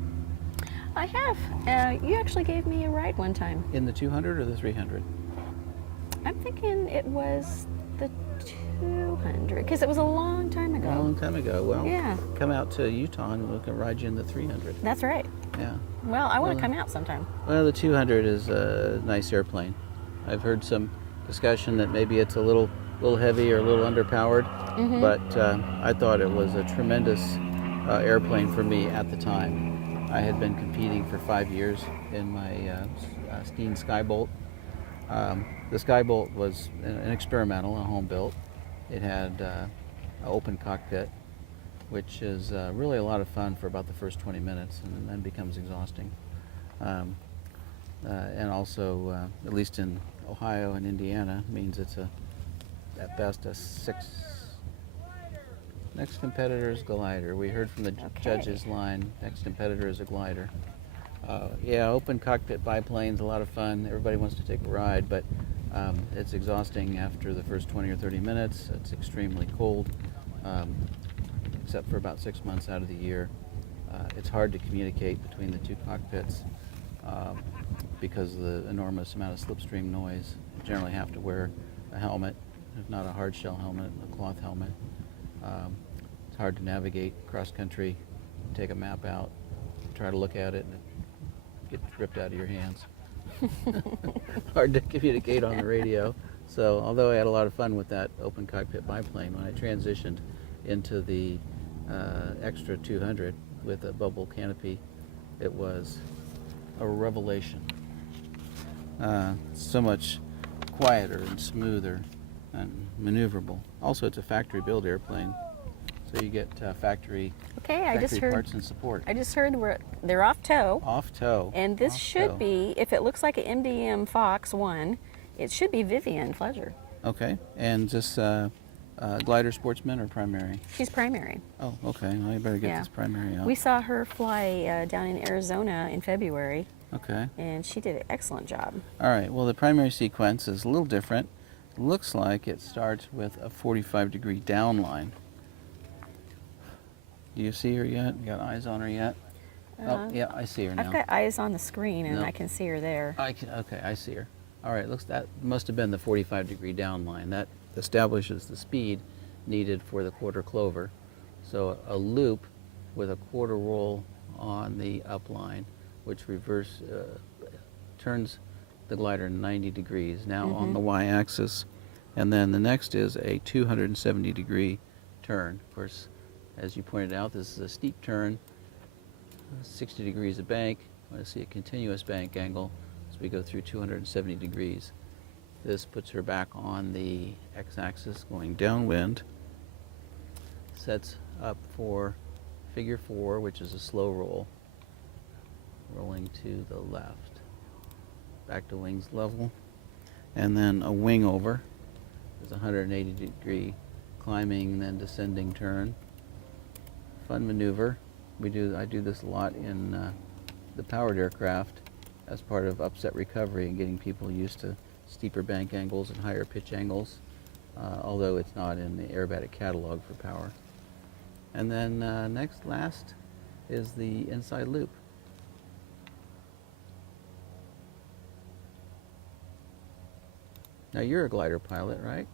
I have. You actually gave me a ride one time. In the 200 or the 300? I'm thinking it was the 200, because it was a long time ago. A long time ago. Well, yeah. Come out to Utah and we can ride you in the 300. That's right. Yeah. Well, I want to come out sometime. Well, the 200 is a nice airplane. I've heard some discussion that maybe it's a little heavy or a little underpowered, but I thought it was a tremendous airplane for me at the time. I had been competing for 5 years in my Steen Skybolt. The Skybolt was an experimental, a home built. It had an open cockpit, which is really a lot of fun for about the first 20 minutes, and then becomes exhausting. And also, at least in Ohio and Indiana, means it's at best a 6. Next competitor is glider. We heard from the judges line, next competitor is a glider. Yeah, open cockpit biplane's a lot of fun. Everybody wants to take a ride, but it's exhausting after the first 20 or 30 minutes. It's extremely cold, except for about 6 months out of the year. It's hard to communicate between the two cockpits because of the enormous amount of slipstream noise. You generally have to wear a helmet, if not a hard shell helmet, a cloth helmet. It's hard to navigate cross country, take a map out, try to look at it, and it gets ripped out of your hands. Hard to communicate on the radio. So although I had a lot of fun with that open cockpit biplane, when I transitioned into the extra 200 with a bubble canopy, it was a revelation. So much quieter and smoother and maneuverable. Also, it's a factory-built airplane, so you get factory parts and support. I just heard they're off tow. Off tow. And this Off should tow. be, if it looks like an MDM Fox 1, it should be Vivian Fletcher. Okay, and this glider Sportsman or primary? She's primary. Oh, okay. Well, I better get this primary out. We saw her fly down in Arizona in February, Okay. and she did an excellent job. All right. Well, the primary sequence is a little different. Looks like it starts with a 45-degree down line. Do you see her yet? You got eyes on her yet? Oh, yeah, I see her now. I've got eyes on the screen, and No. I can see her there. Okay, I see her. All right, that must have been the 45-degree down line. That establishes the speed needed for the quarter clover. So a loop with a quarter roll on the up line, which turns the glider 90 degrees, now on the y-axis. And then the next is a 270-degree turn. Of course, as you pointed out, this is a steep turn, 60 degrees of bank. I want to see a continuous bank angle as we go through 270 degrees. This puts her back on the x-axis going downwind, sets up for figure 4, which is a slow roll, rolling to the left, back to wings level, and then a wing over. There's a 180-degree climbing and then descending turn. Fun maneuver. I do this a lot in the powered aircraft as part of upset recovery and getting people used to steeper bank angles and higher pitch angles, although it's not in the aerobatic catalog for power. And then last is the inside loop. Now you're a glider pilot, right?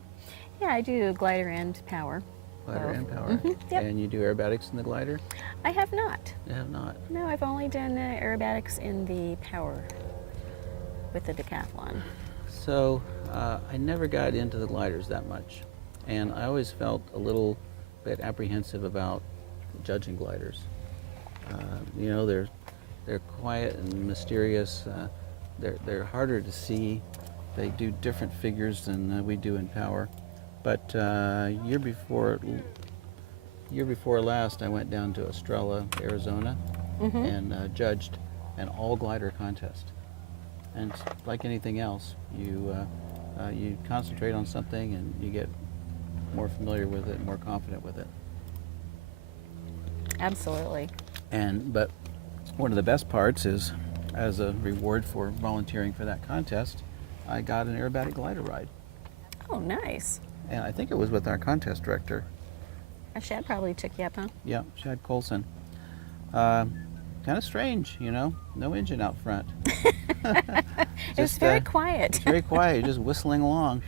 Yeah, I do glider and power. Glider Both. and power. Yep. And you do aerobatics in the glider? I have not. You have not. No, I've only done aerobatics in the power with the Decathlon. So I never got into the gliders that much, and I always felt a little bit apprehensive about judging gliders. You know, they're quiet and mysterious. They're harder to see. They do different figures than we do in power. But year before last, I went down to Estrella, Arizona, and judged an all glider contest. And like anything else, you concentrate on something and you get more familiar with it, more confident with it. Absolutely. But one of the best parts is, as a reward for volunteering for that contest, I got an aerobatic glider ride. Oh, nice. And I think it was with our contest director. Shad probably took you up, huh? Yeah, Chad Colson. Kind of strange, you know, no engine out front. It was very quiet. It's very quiet, just whistling along.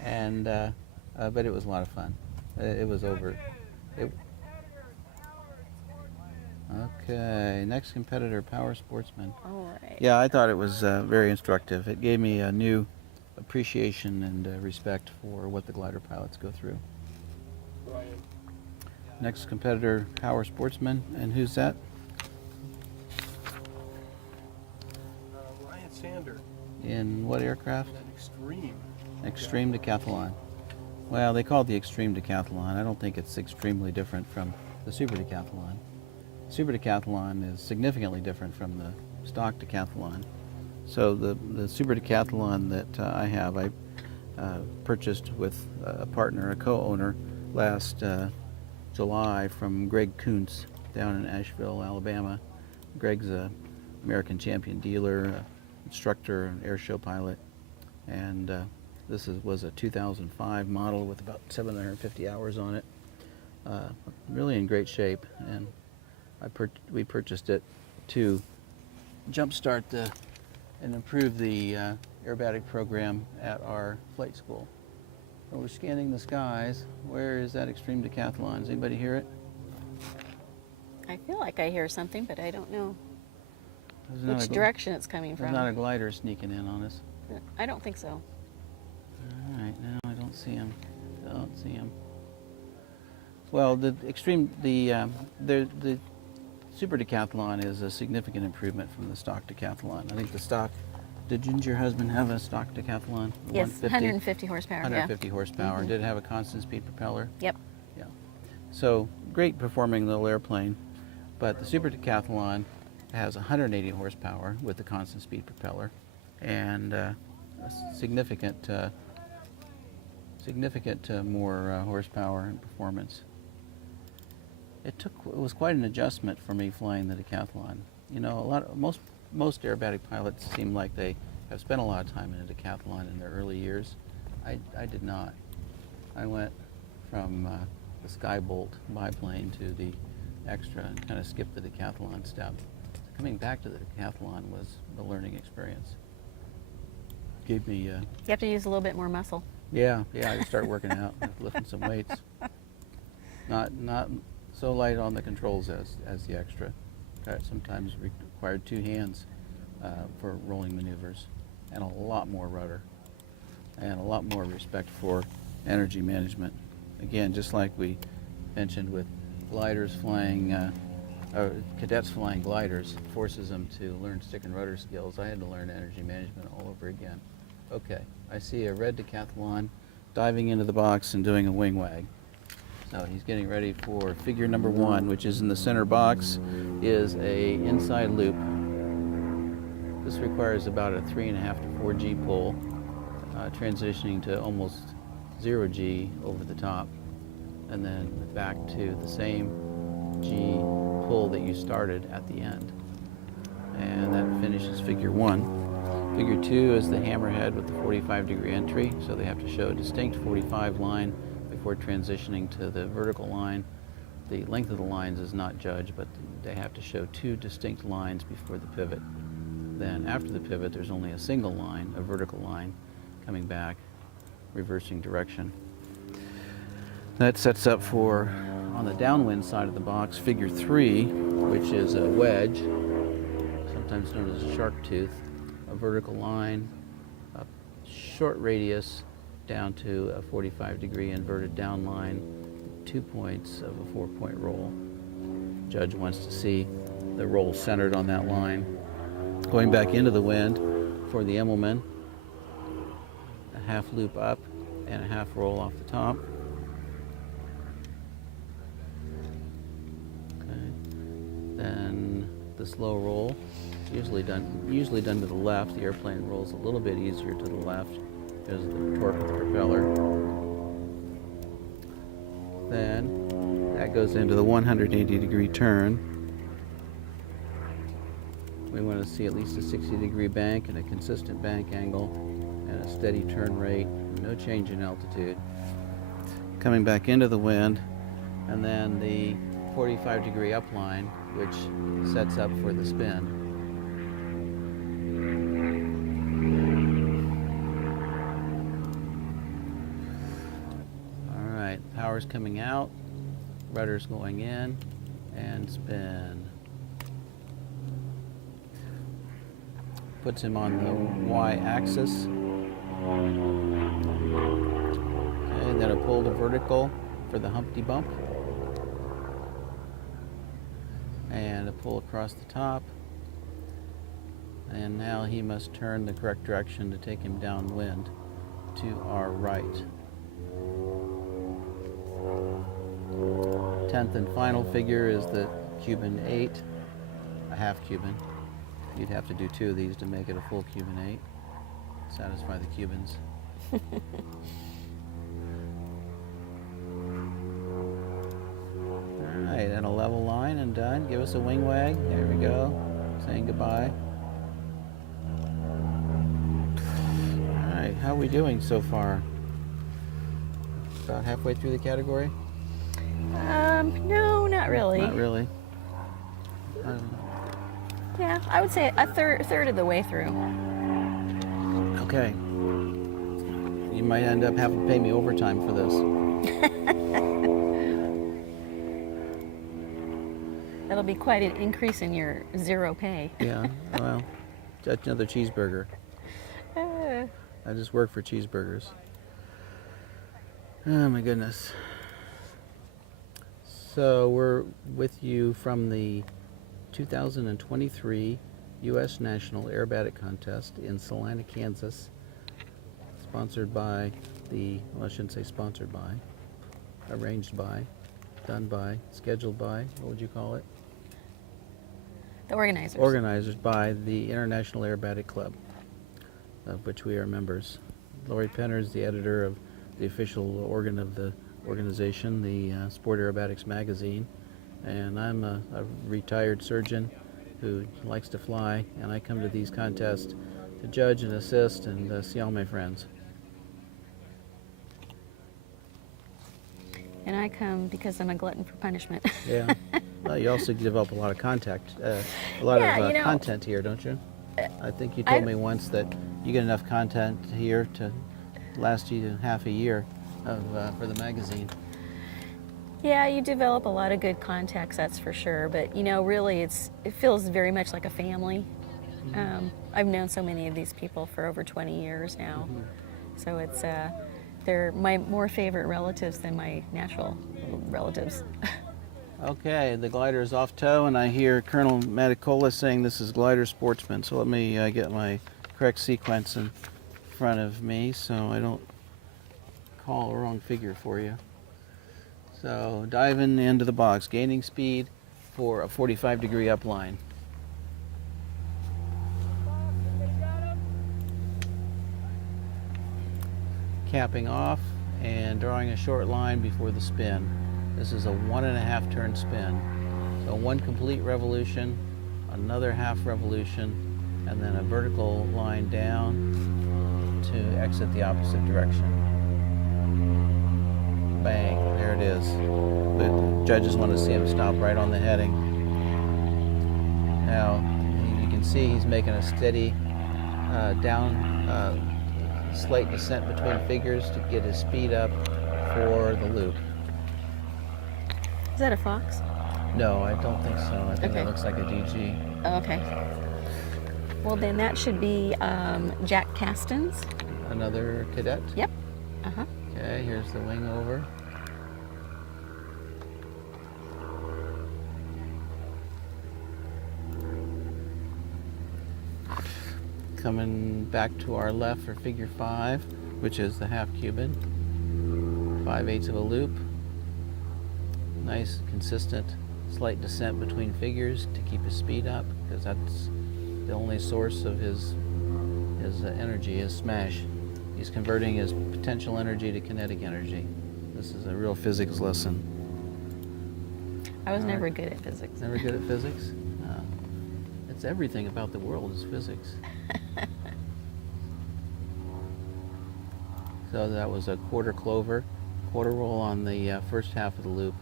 And but it was a lot of fun. It was over. Okay, next competitor, Power Sportsman. All right. Yeah, I thought it was very instructive. It gave me a new appreciation and respect for what the glider pilots go through. Ryan. Next competitor, Power Sportsman, and who's that? Ryan Sander. In what aircraft? An extreme. Extreme Decathlon. Well, they call it the Extreme Decathlon. I don't think it's extremely different from the Super Decathlon. Super Decathlon is significantly different from the stock Decathlon. So the Super Decathlon that I have, I purchased with a partner, a co-owner, last July from Greg Kuntz down in Asheville, Alabama. Greg's an American champion dealer, instructor, an air show pilot, and this was a 2005 model with about 750 hours on it. Really in great shape, and we purchased it to jumpstart and improve the aerobatic program at our flight school. So we're scanning the skies. Where is that Extreme Decathlon? Does anybody hear it? I feel like I hear something, but I don't know There's not which a direction it's coming There's from. not a glider sneaking in on us. I don't think so. No, I don't see him. Don't see him. Well, the Super Decathlon is a significant improvement from the stock Decathlon. I think the stock, didn't your husband have a stock Decathlon? Yes, 150 horsepower. 150 horsepower. Did it have a constant speed propeller? Yep. Yeah. So great performing little airplane, but the Super Decathlon has 180 horsepower with the constant speed propeller, and a significant more horsepower and performance. It was quite an adjustment for me flying the Decathlon. You know, most aerobatic pilots seem like they have spent a lot of time in a Decathlon in their early years. I did not. I went from the Skybolt biplane to the Extra and kind of skipped the Decathlon step. Coming back to the Decathlon was the learning experience. Gave me. You have to use a little bit more muscle. Yeah, I start working out, lifting some weights. Not so light on the controls as the Extra. Sometimes required 2 hands for rolling maneuvers, and a lot more rudder, and a lot more respect for energy management. Again, just like we mentioned with gliders flying, cadets flying gliders, forces them to learn stick and rudder skills. I had to learn energy management all over again. Okay, I see a red Decathlon diving into the box and doing a wing wag. So he's getting ready for figure number 1, which is in the center box, is a inside loop. This requires about a 3.5 to 4 G pull, transitioning to almost 0 G over the top, and then back to the same G pull that you started at the end. And that finishes figure 1. Figure 2 is the hammerhead with the 45-degree entry, so they have to show a distinct 45 line before transitioning to the vertical line. The length of the lines is not judged, but they have to show 2 distinct lines before the pivot. Then after the pivot, there's only a single line, a vertical line, coming back, reversing direction. That sets up for, on the downwind side of the box, figure 3, which is a wedge, sometimes known as a shark tooth, a vertical line, a short radius down to a 45-degree inverted down line, 2 points of a 4-point roll. Judge wants to see the roll centered on that line. Going back into the wind for the Immelman, a half loop up and a half roll off the top. Okay. Then the slow roll, usually done to the left. The airplane rolls a little bit easier to the left because of the torque of the propeller. Then that goes into the 180-degree turn. We want to see at least a 60-degree bank and a consistent bank angle and a steady turn rate, no change in altitude. Coming back into the wind, and then the 45-degree upline, which sets up for the spin. All right, power's coming out, rudder's going in, and spin. Puts him on the y-axis. Okay, then a pull to vertical for the Humpty Bump. And a pull across the top. And now he must turn the correct direction to take him downwind to our right. 10th and final figure is the Cuban 8, a half Cuban. You'd have to do 2 of these to make it a full Cuban 8. Satisfy the Cubans. Alright, and a level line and done. Give us a wing wag. There we go. Saying goodbye. Alright, how are we doing so far? About halfway through the category? No, not really. Not really. Yeah, I would say a third of the way through. Okay. You might end up having to pay me overtime for this. That'll be quite an increase in your zero pay. Yeah, well, that's another cheeseburger. I just work for cheeseburgers. Oh my goodness. So we're with you from the 2023 U.S. National Aerobatic Contest in Salina, Kansas, sponsored by well, I shouldn't say sponsored by, arranged by, done by, scheduled by, what would you call it? The organizers. Organizers by the International Aerobatic Club, of which we are members. Lori Penner is the editor of the official organ of the organization, the Sport Aerobatics magazine, and I'm a retired surgeon who likes to fly, and I come to these contests to judge and assist and see all my friends. And I come because I'm a glutton for punishment. Yeah. Well, you also develop a lot of content here, don't you? I think you told me once that you get enough content here to last you half a year for the magazine. Yeah, you develop a lot of good contacts, that's for sure. But really, it feels very much like a family. Mm-hmm. I've known so many of these people for over 20 years now, so it's they're my more favorite relatives than my natural relatives. Okay, the glider is off tow, and I hear Colonel Maticola saying this is glider Sportsman. So let me get my correct sequence in front of me so I don't call a wrong figure for you. So diving into the box, gaining speed for a 45-degree upline. Capping off and drawing a short line before the spin. This is a 1.5 turn spin. So one complete revolution, another half revolution, and then a vertical line down to exit the opposite direction. Bang, there it is. The judges want to see him stop right on the heading. Now, you can see he's making a steady slight descent between figures to get his speed up for the loop. Is that a fox? No, I don't think so. I think Okay. that looks like a GG. Oh, okay. Well, then that should be Jack Castens. Another cadet? Yep. Uh-huh. Okay, here's the wing over. Coming back to our left for figure 5, which is the half Cuban. 5/8 of a loop. Nice, consistent, slight descent between figures to keep his speed up, because that's the only source of his energy, his smash. He's converting his potential energy to kinetic energy. This is a real physics lesson. I was never good at physics. Never good at physics? It's everything about the world is physics. So that was a quarter clover, quarter roll on the first half of the loop.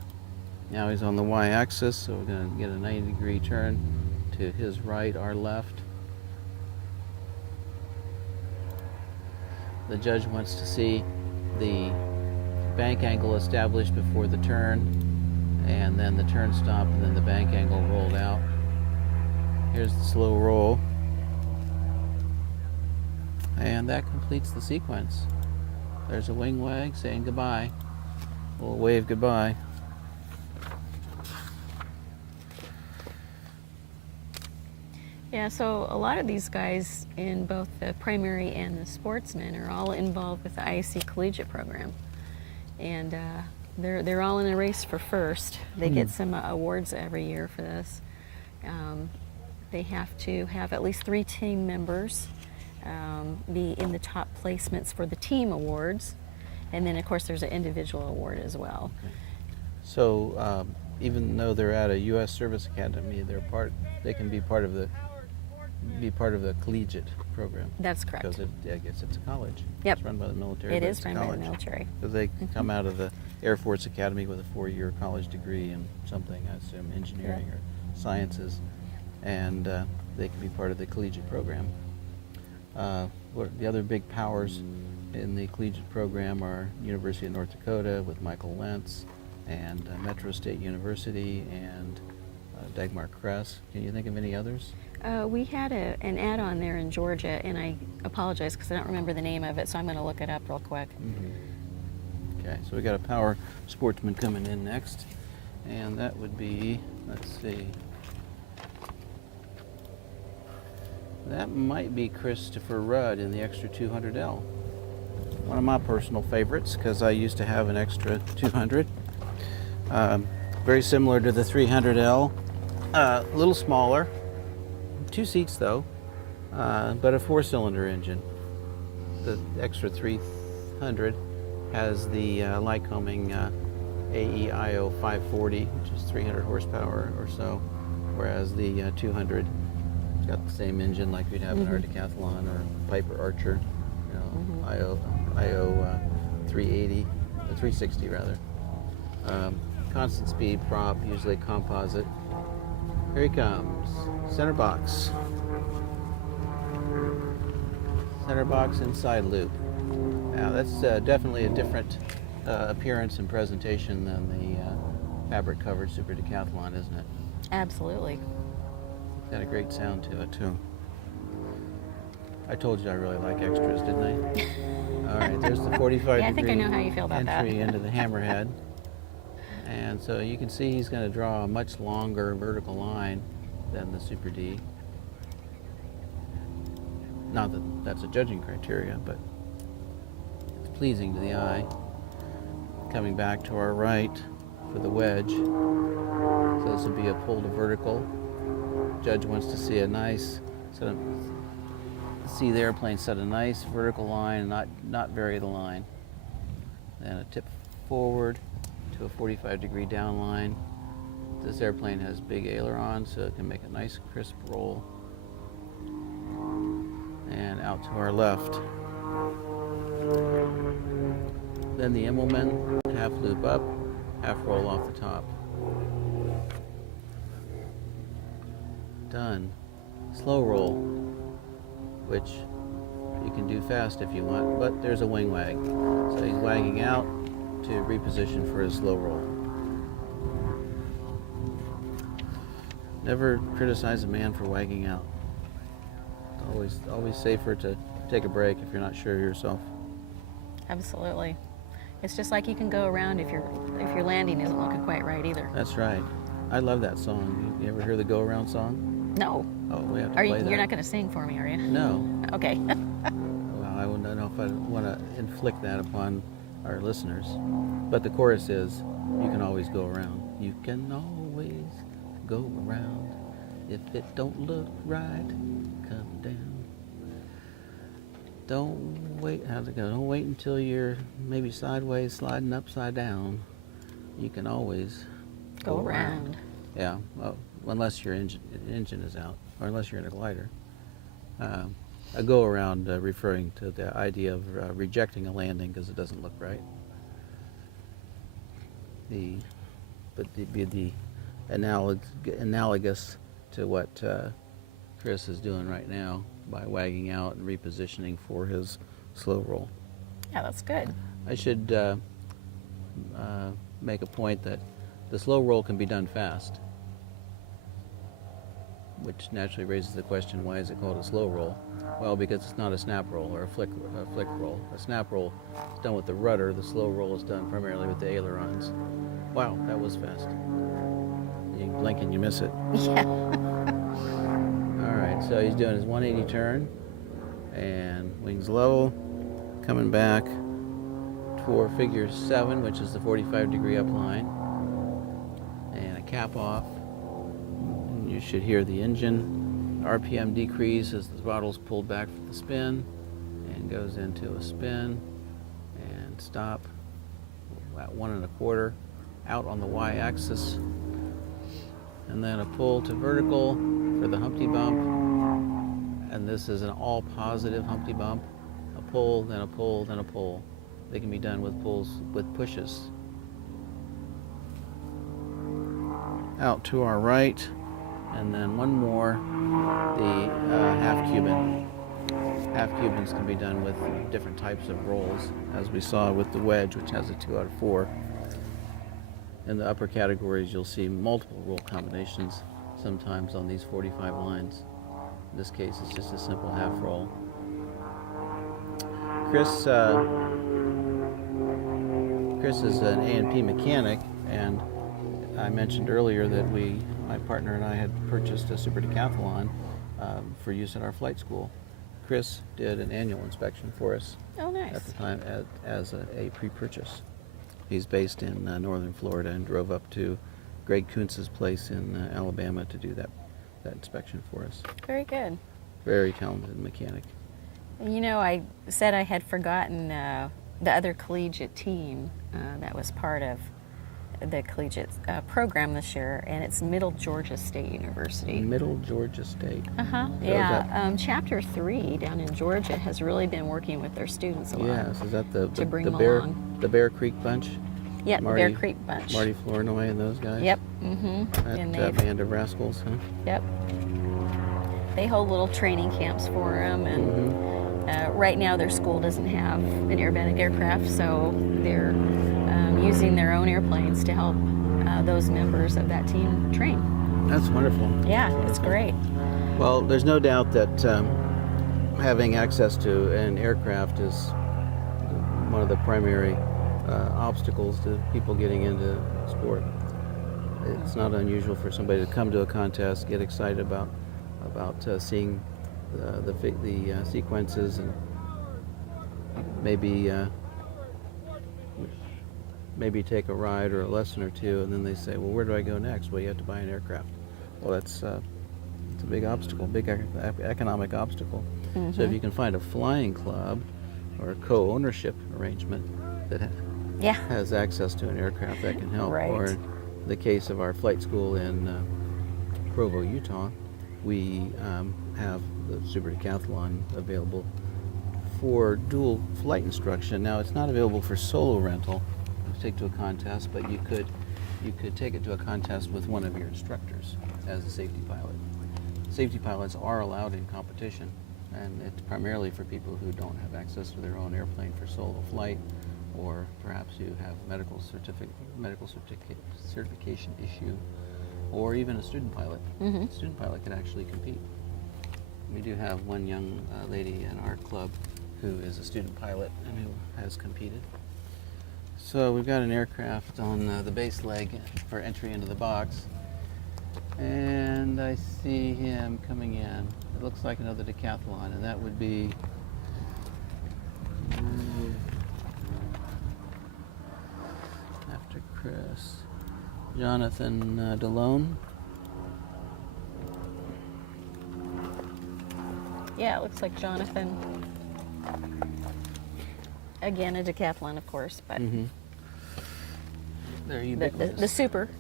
Now he's on the y-axis, so we're going to get a 90-degree turn to his right, our left. The judge wants to see the bank angle established before the turn, and then the turn stop, and then the bank angle rolled out. Here's the slow roll. And that completes the sequence. There's a wing wag saying goodbye. We'll wave goodbye. Yeah, so a lot of these guys in both the primary and the Sportsman are all involved with the IAC Collegiate program. And they're all in a race for first. They get some awards every year for this. They have to have at least 3 team members be in the top placements for the team awards. And then, of course, there's an individual award as well. Okay. So even though they're at a U.S. Service Academy, they can be part of the collegiate program. That's correct. Because I guess it's a college. Yep. It's run by the military. It but is it's a run by the college. military. So they come out of the Air Force Academy with a 4-year college degree in something, I assume, engineering or sciences, and they can be part of the collegiate program. What the other big powers in the collegiate program are University of North Dakota with Michael Lentz, and Metro State University, and Dagmar Kress. Can you think of any others? We had an add-on there in Georgia, and I apologize because I don't remember the name of it, so I'm going to look it up real quick. Okay, so we got a Power Sportsman coming in next, and that would be, let's see, that might be Christopher Rudd in the Extra 200L. One of my personal favorites because I used to have an Extra 200. Very similar to the 300L, a little smaller, 2 seats though, but a 4-cylinder engine. The Extra 300 has the Lycoming AEIO 540, which is 300 horsepower or so, whereas the 200 has got the same engine like we'd have in our Decathlon or Piper Archer, you know, IO 380, 360 rather. Constant speed prop, usually composite. Here he comes, center box. Center box and side loop. Now that's definitely a different appearance and presentation than the fabric covered Super Decathlon, isn't it? Absolutely. It's got a great sound to it too. I told you I really like extras, didn't I? All right, there's the 45 Yeah, I think I degree know how you feel about entry that. into the hammerhead. And so you can see he's going to draw a much longer vertical line than the Super D. Not that that's a judging criteria, but it's pleasing to the eye. Coming back to our right for the wedge. So this would be a pull to vertical. Judge wants to see a nice see the airplane set a nice vertical line and not vary the line. Then a tip forward to a 45 degree down line. This airplane has big ailerons, so it can make a nice crisp roll. And out to our left. Then the Immelman, half loop up, half roll off the top. Done. Slow roll, which you can do fast if you want, but there's a wing wag. So he's wagging out to reposition for his slow roll. Never criticize a man for wagging out. It's always safer to take a break if you're not sure yourself. Absolutely. It's just like you can go around if your landing isn't looking quite right either. That's right. I love that song. You ever hear the Go Around song? No. Oh, we have to Are play you? that. You're not going to sing for me, are you? No. Okay. Well, I don't know if I want to inflict that upon our listeners. But the chorus is, you can always go around. You can always go around. If it don't look right, come down. Don't wait, how's it go? Don't wait until you're maybe sideways, sliding upside down. You can always Go around. Yeah, well, unless your engine is out, or unless you're in a glider. A go around referring to the idea of rejecting a landing because it doesn't look right. The analogous to what Chris is doing right now by wagging out and repositioning for his slow roll. Yeah, that's good. I should make a point that the slow roll can be done fast, which naturally raises the question, why is it called a slow roll? Well, because it's not a snap roll or a flick roll. A snap roll is done with the rudder. The slow roll is done primarily with the ailerons. Wow, that was fast. You blink and you miss it. Yeah. All right, so he's doing his 180 turn and wings level, coming back for figure 7, which is the 45 degree up line, and a cap off. And you should hear the engine RPM decrease as the throttle's pulled back for the spin and goes into a spin and stop at 1 1/4 out on the y-axis, and then a pull to vertical for the Humpty bump, and this is an all positive Humpty bump. A pull, then a pull, then a pull. They can be done with pulls, with pushes. Out to our right, and then one more, the half Cuban. Half Cubans can be done with different types of rolls, as we saw with the wedge, which has a 2 out of 4. In the upper categories, you'll see multiple roll combinations sometimes on these 45 lines. In this case, it's just a simple half roll. Chris is an A&P mechanic, and I mentioned earlier that my partner and I had purchased a Super Decathlon for use at our flight school. Chris did an annual inspection for us Oh, nice. at the time as a pre-purchase. He's based in northern Florida and drove up to Greg Kuntz's place in Alabama to do that inspection for us. Very good. Very talented mechanic. You know, I said I had forgotten the other collegiate team that was part of the collegiate program this year, and it's Middle Georgia State University. Middle Georgia State. Uh-huh. So Yeah. Chapter 3 down in Georgia has really been working with their students a lot. Yes, is that to bring them Bear, along. the Bear Creek bunch? Yeah, the Marty- Bear Creek bunch. Marty Flournoy and those guys? Yep. Mm-hmm. And That band of rascals, huh? Yep. They hold little training camps for them, and right now their school doesn't have an aerobatic aircraft, so they're using their own airplanes to help those members of that team train. That's wonderful. Yeah, it's great. Well, there's no doubt that having access to an aircraft is one of the primary obstacles to people getting into sport. It's not unusual for somebody to come to a contest, get excited about seeing the sequences, and maybe take a ride or a lesson or two, and then they say, well, where do I go next? Well, you have to buy an aircraft. Well, it's a big obstacle, big economic obstacle. So if you can find a flying club or a co-ownership arrangement that has access to an aircraft, that can help. Right. Or in the case of our flight school in Provo, Utah, we have the Super Decathlon available for dual flight instruction. Now, it's not available for solo rental to take to a contest, but you could take it to a contest with one of your instructors as a safety pilot. Safety pilots are allowed in competition, and it's primarily for people who don't have access to their own airplane for solo flight, or perhaps you have medical certification issue, or even a student pilot. A student pilot can actually compete. We do have one young lady in our club who is a student pilot and who has competed. So we've got an aircraft on the base leg for entry into the box, and I see him coming in. It looks like another Decathlon, and that would be after Chris, Jonathan DeLone. Yeah, it looks like Jonathan. Again, a decathlon, of course, but They're ubiquitous. the super.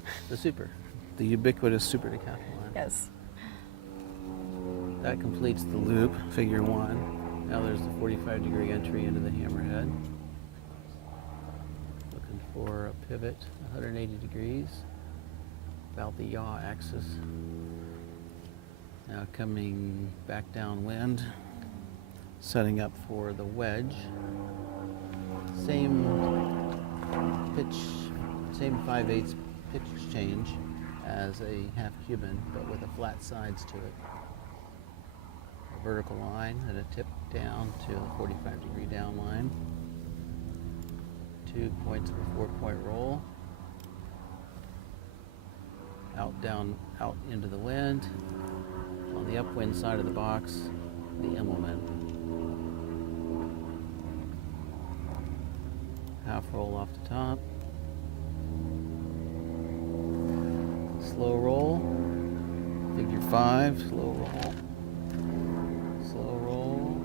The ubiquitous Super Decathlon. Yes. That completes the loop, figure 1. Now there's the 45-degree entry into the hammerhead. Looking for a pivot, 180 degrees, about the yaw axis. Now coming back downwind, setting up for the wedge. Same pitch, same 5/8 pitch change as a half Cuban, but with a flat sides to it. A vertical line and a tip down to the 45-degree down line. 2 points of a 4-point roll. Out, down, out into the wind. On the upwind side of the box, the Immelman. Half roll off the top. Slow roll. Figure 5, slow roll. Slow roll.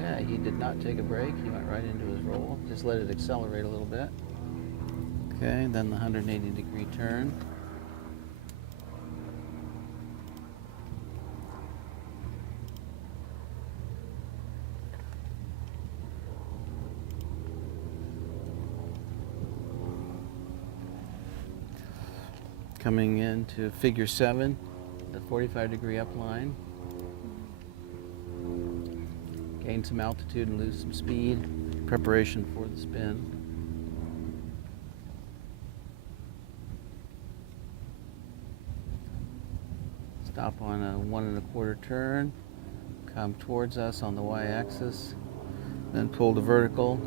Okay, he did not take a break. He went right into his roll. Just let it accelerate a little bit. Okay, then the 180-degree turn. Coming into figure 7, the 45-degree up line. Gain some altitude and lose some speed. Preparation for the spin. Stop on a 1 1/4 turn. Come towards us on the y-axis. Then pull to vertical.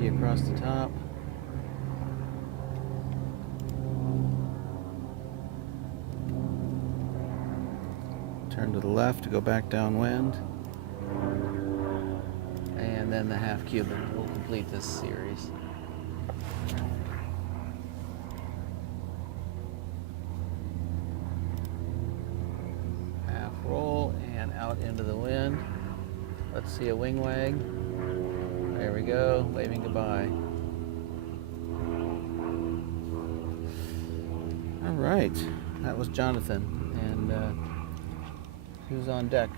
empty across the top. Turn to the left to go back downwind. And then the half Cuban will complete this series. Half roll and out into the wind. Let's see a wing wag. There we go, waving goodbye. All right, that was Jonathan, and who's on deck?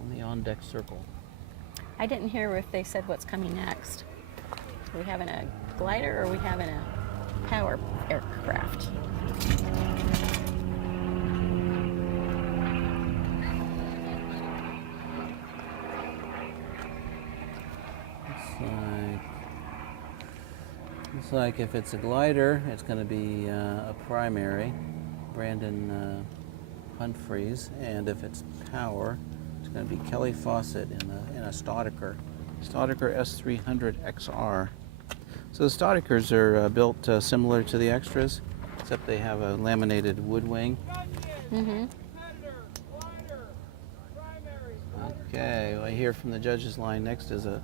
On the on-deck circle. I didn't hear if they said what's coming next. Are we having a glider or are we having a power aircraft? Looks like if it's a glider, it's going to be a primary, Brandon Humphreys, and if it's power, it's going to be Kelly Fawcett in a Staudiker S300XR. So the Staudikers are built similar to the extras, except they have a laminated wood wing. Mm-hmm. Okay, well, I hear from the judges line next is a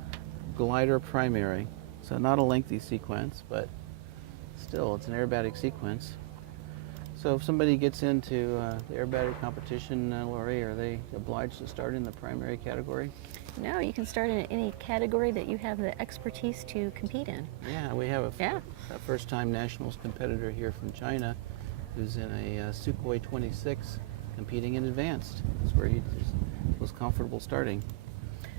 glider primary. So not a lengthy sequence, but still it's an aerobatic sequence. So if somebody gets into the aerobatic competition, Lori, are they obliged to start in the primary category? No, you can start in any category that you have the expertise to compete in. Yeah, we have a first-time nationals competitor here from China who's in a Sukhoi 26 competing in advanced. That's where he was comfortable starting.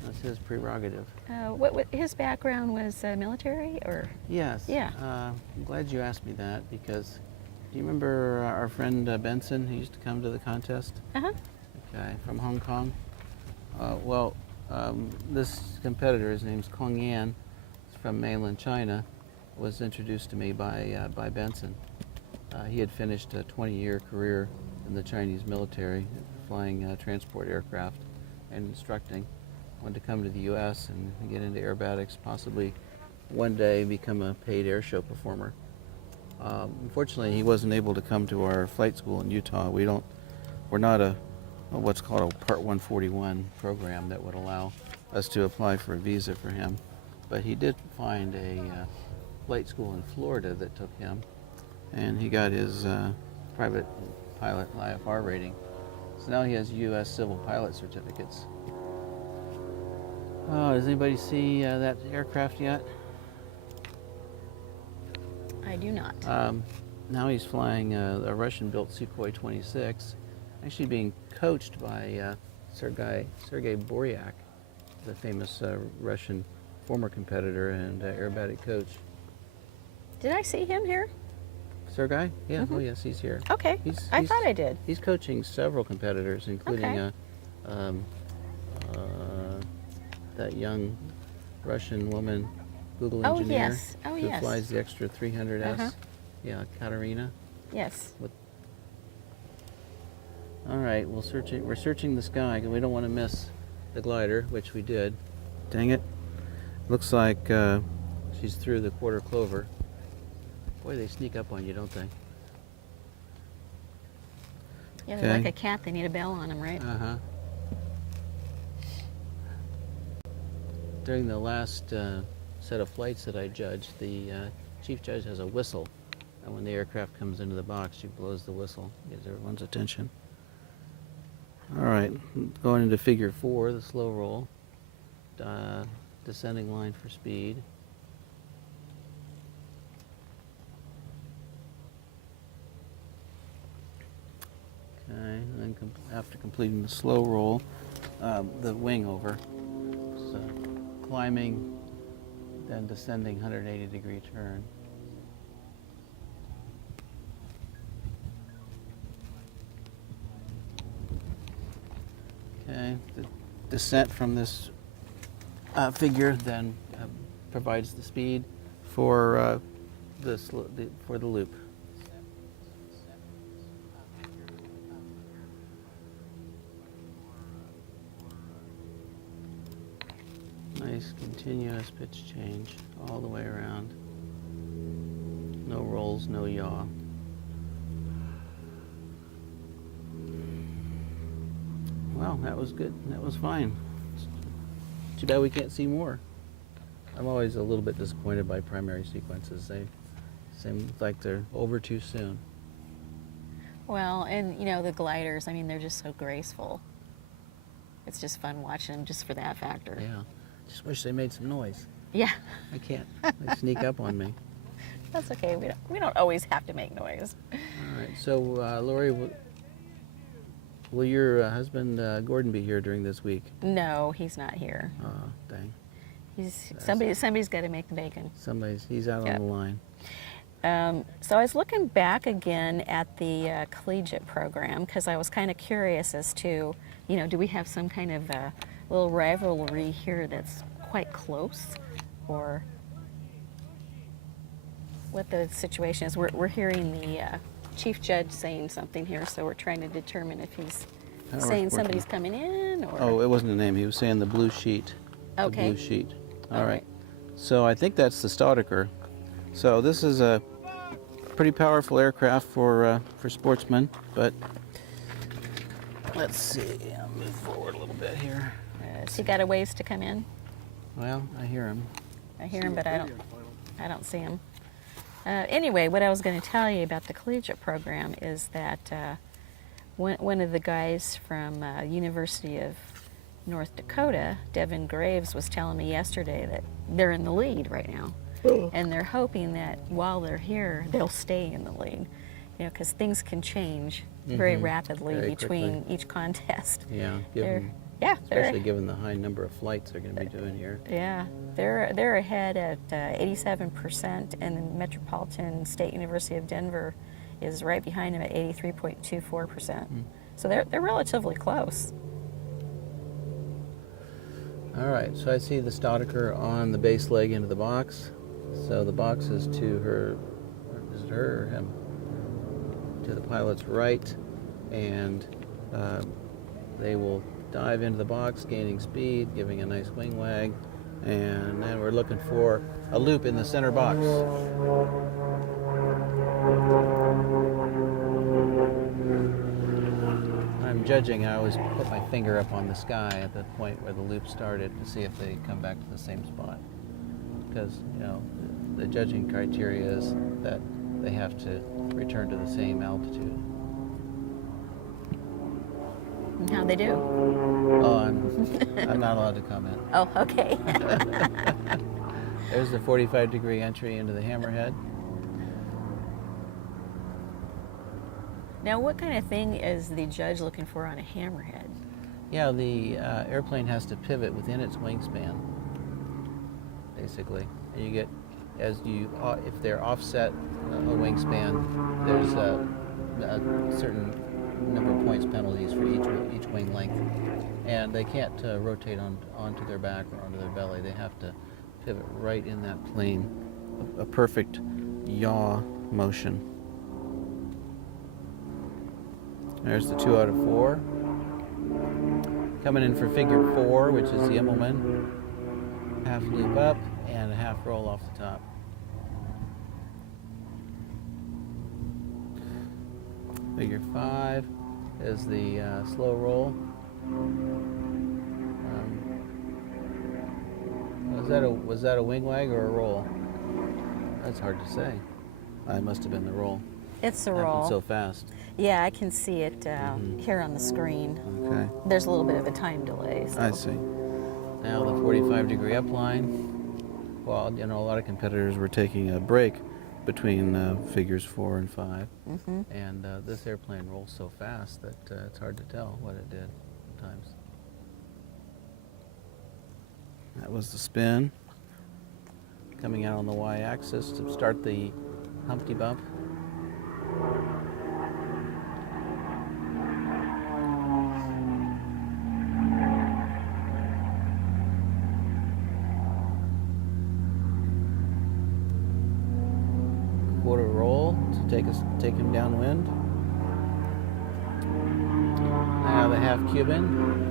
That's his prerogative. What his background was military, or? Yes. Yeah. I'm glad you asked me that, because do you remember our friend Benson, who used to come to the contest? Uh-huh. Okay, from Hong Kong. This competitor, his name's Kong Yan, he's from mainland China, was introduced to me by Benson. He had finished a 20-year career in the Chinese military, flying transport aircraft and instructing. Wanted to come to the U.S. and get into aerobatics, possibly one day become a paid air show performer. Unfortunately, he wasn't able to come to our flight school in Utah. We're not a what's called a Part 141 program that would allow us to apply for a visa for him. But he did find a flight school in Florida that took him, and he got his private pilot IFR rating. So now he has U.S. civil pilot certificates. Oh, does anybody see that aircraft yet? I do not. Now he's flying a Russian-built Sukhoi 26, actually being coached by Sergei Boryak, the famous Russian former competitor and aerobatic coach. Did I see him here? Sergei? Yeah, oh yes, he's here. Okay, I thought I did. He's coaching several competitors, including that young Russian woman, Google engineer, who flies the extra 300S. Yeah, Katerina. Yes. All right, we're searching the sky because we don't want to miss the glider, which we did. Dang it. Looks like she's through the quarter clover. Boy, they sneak up on you, don't they? Yeah, they're like a cat. They need a bell on them, right? Uh-huh. During the last set of flights that I judged, the chief judge has a whistle. And when the aircraft comes into the box, she blows the whistle, gets everyone's attention. All right, going into figure 4, the slow roll. Descending line for speed. Okay, and then after completing the slow roll, the wing over. So climbing, then descending 180-degree turn. Okay, the descent from this figure then provides the speed for the loop. Nice continuous pitch change all the way around. No rolls, no yaw. Well, that was good. That was fine. Too bad we can't see more. I'm always a little bit disappointed by primary sequences. They seem like they're over too soon. Well, and you know, the gliders, I mean, they're just so graceful. It's just fun watching them just for that factor. Yeah. Just wish they made some noise. Yeah. I can't. They sneak up on me. That's okay. We don't always have to make noise. All right. So, Lori, will your husband Gordon be here during this week? No, he's not here. Oh, dang. Somebody's got to make the bacon. He's out Yep. on the line. So I was looking back again at the Collegiate program because I was kind of curious as to, you know, do we have some kind of little rivalry here that's quite close, or what the situation is. We're hearing the chief judge saying something here, so we're trying to determine if he's saying somebody's coming in, or... Oh, it wasn't a name. He was saying the blue sheet. Okay. The blue sheet. All All right. right. So I think that's the Staudiker. So this is a pretty powerful aircraft for Sportsman, but let's see. I'll move forward a little bit here. Has he got a ways to come in? Well, I hear him. I hear him, but I don't see him. Anyway, what I was going to tell you about the Collegiate program is that one of the guys from University of North Dakota, Devin Graves, was telling me yesterday that they're in the lead right now. And they're hoping that while they're here, they'll stay in the lead. You know, because things can change very rapidly Very between quickly. each contest. Yeah. They're Especially given the high number of flights they're going to be doing here. Yeah, they're ahead at 87%, and the Metropolitan State University of Denver is right behind them at 83.24%. So they're relatively close. All right, so I see the Staudiker on the base leg into the box. So the box is to her, is it her or him? To the pilot's right, and they will dive into the box, gaining speed, giving a nice wing wag, and then we're looking for a loop in the center box. I'm judging, I always put my finger up on the sky at the point where the loop started to see if they come back to the same spot. Because, you know, the judging criteria is that they have to return to the same altitude. And how'd they do? Oh, I'm not allowed to comment. Oh, okay. There's the 45-degree entry into the hammerhead. Now, what kind of thing is the judge looking for on a hammerhead? Yeah, the airplane has to pivot within its wingspan, basically. And you get, if they're offset a wingspan, there's a certain number of points penalties for each wing length. And they can't rotate onto their back or onto their belly. They have to pivot right in that plane, a perfect yaw motion. There's the 2 out of 4. Coming in for figure 4, which is the Immelman. Half loop up and a half roll off the top. Figure 5 is the slow roll. Was that a wing wag or a roll? That's hard to say. It must have been the roll. It's a Happened roll. so fast. Yeah, I can see it here on the screen. Okay. There's a little bit of a time delay. So. I see. Now the 45-degree upline. Well, you know, a lot of competitors were taking a break between figures 4 and 5. And this airplane rolls so fast that it's hard to tell what it did sometimes. That was the spin. Coming out on the y-axis to start the Humpty Bump. Quarter roll to take him downwind. Now the half Cuban.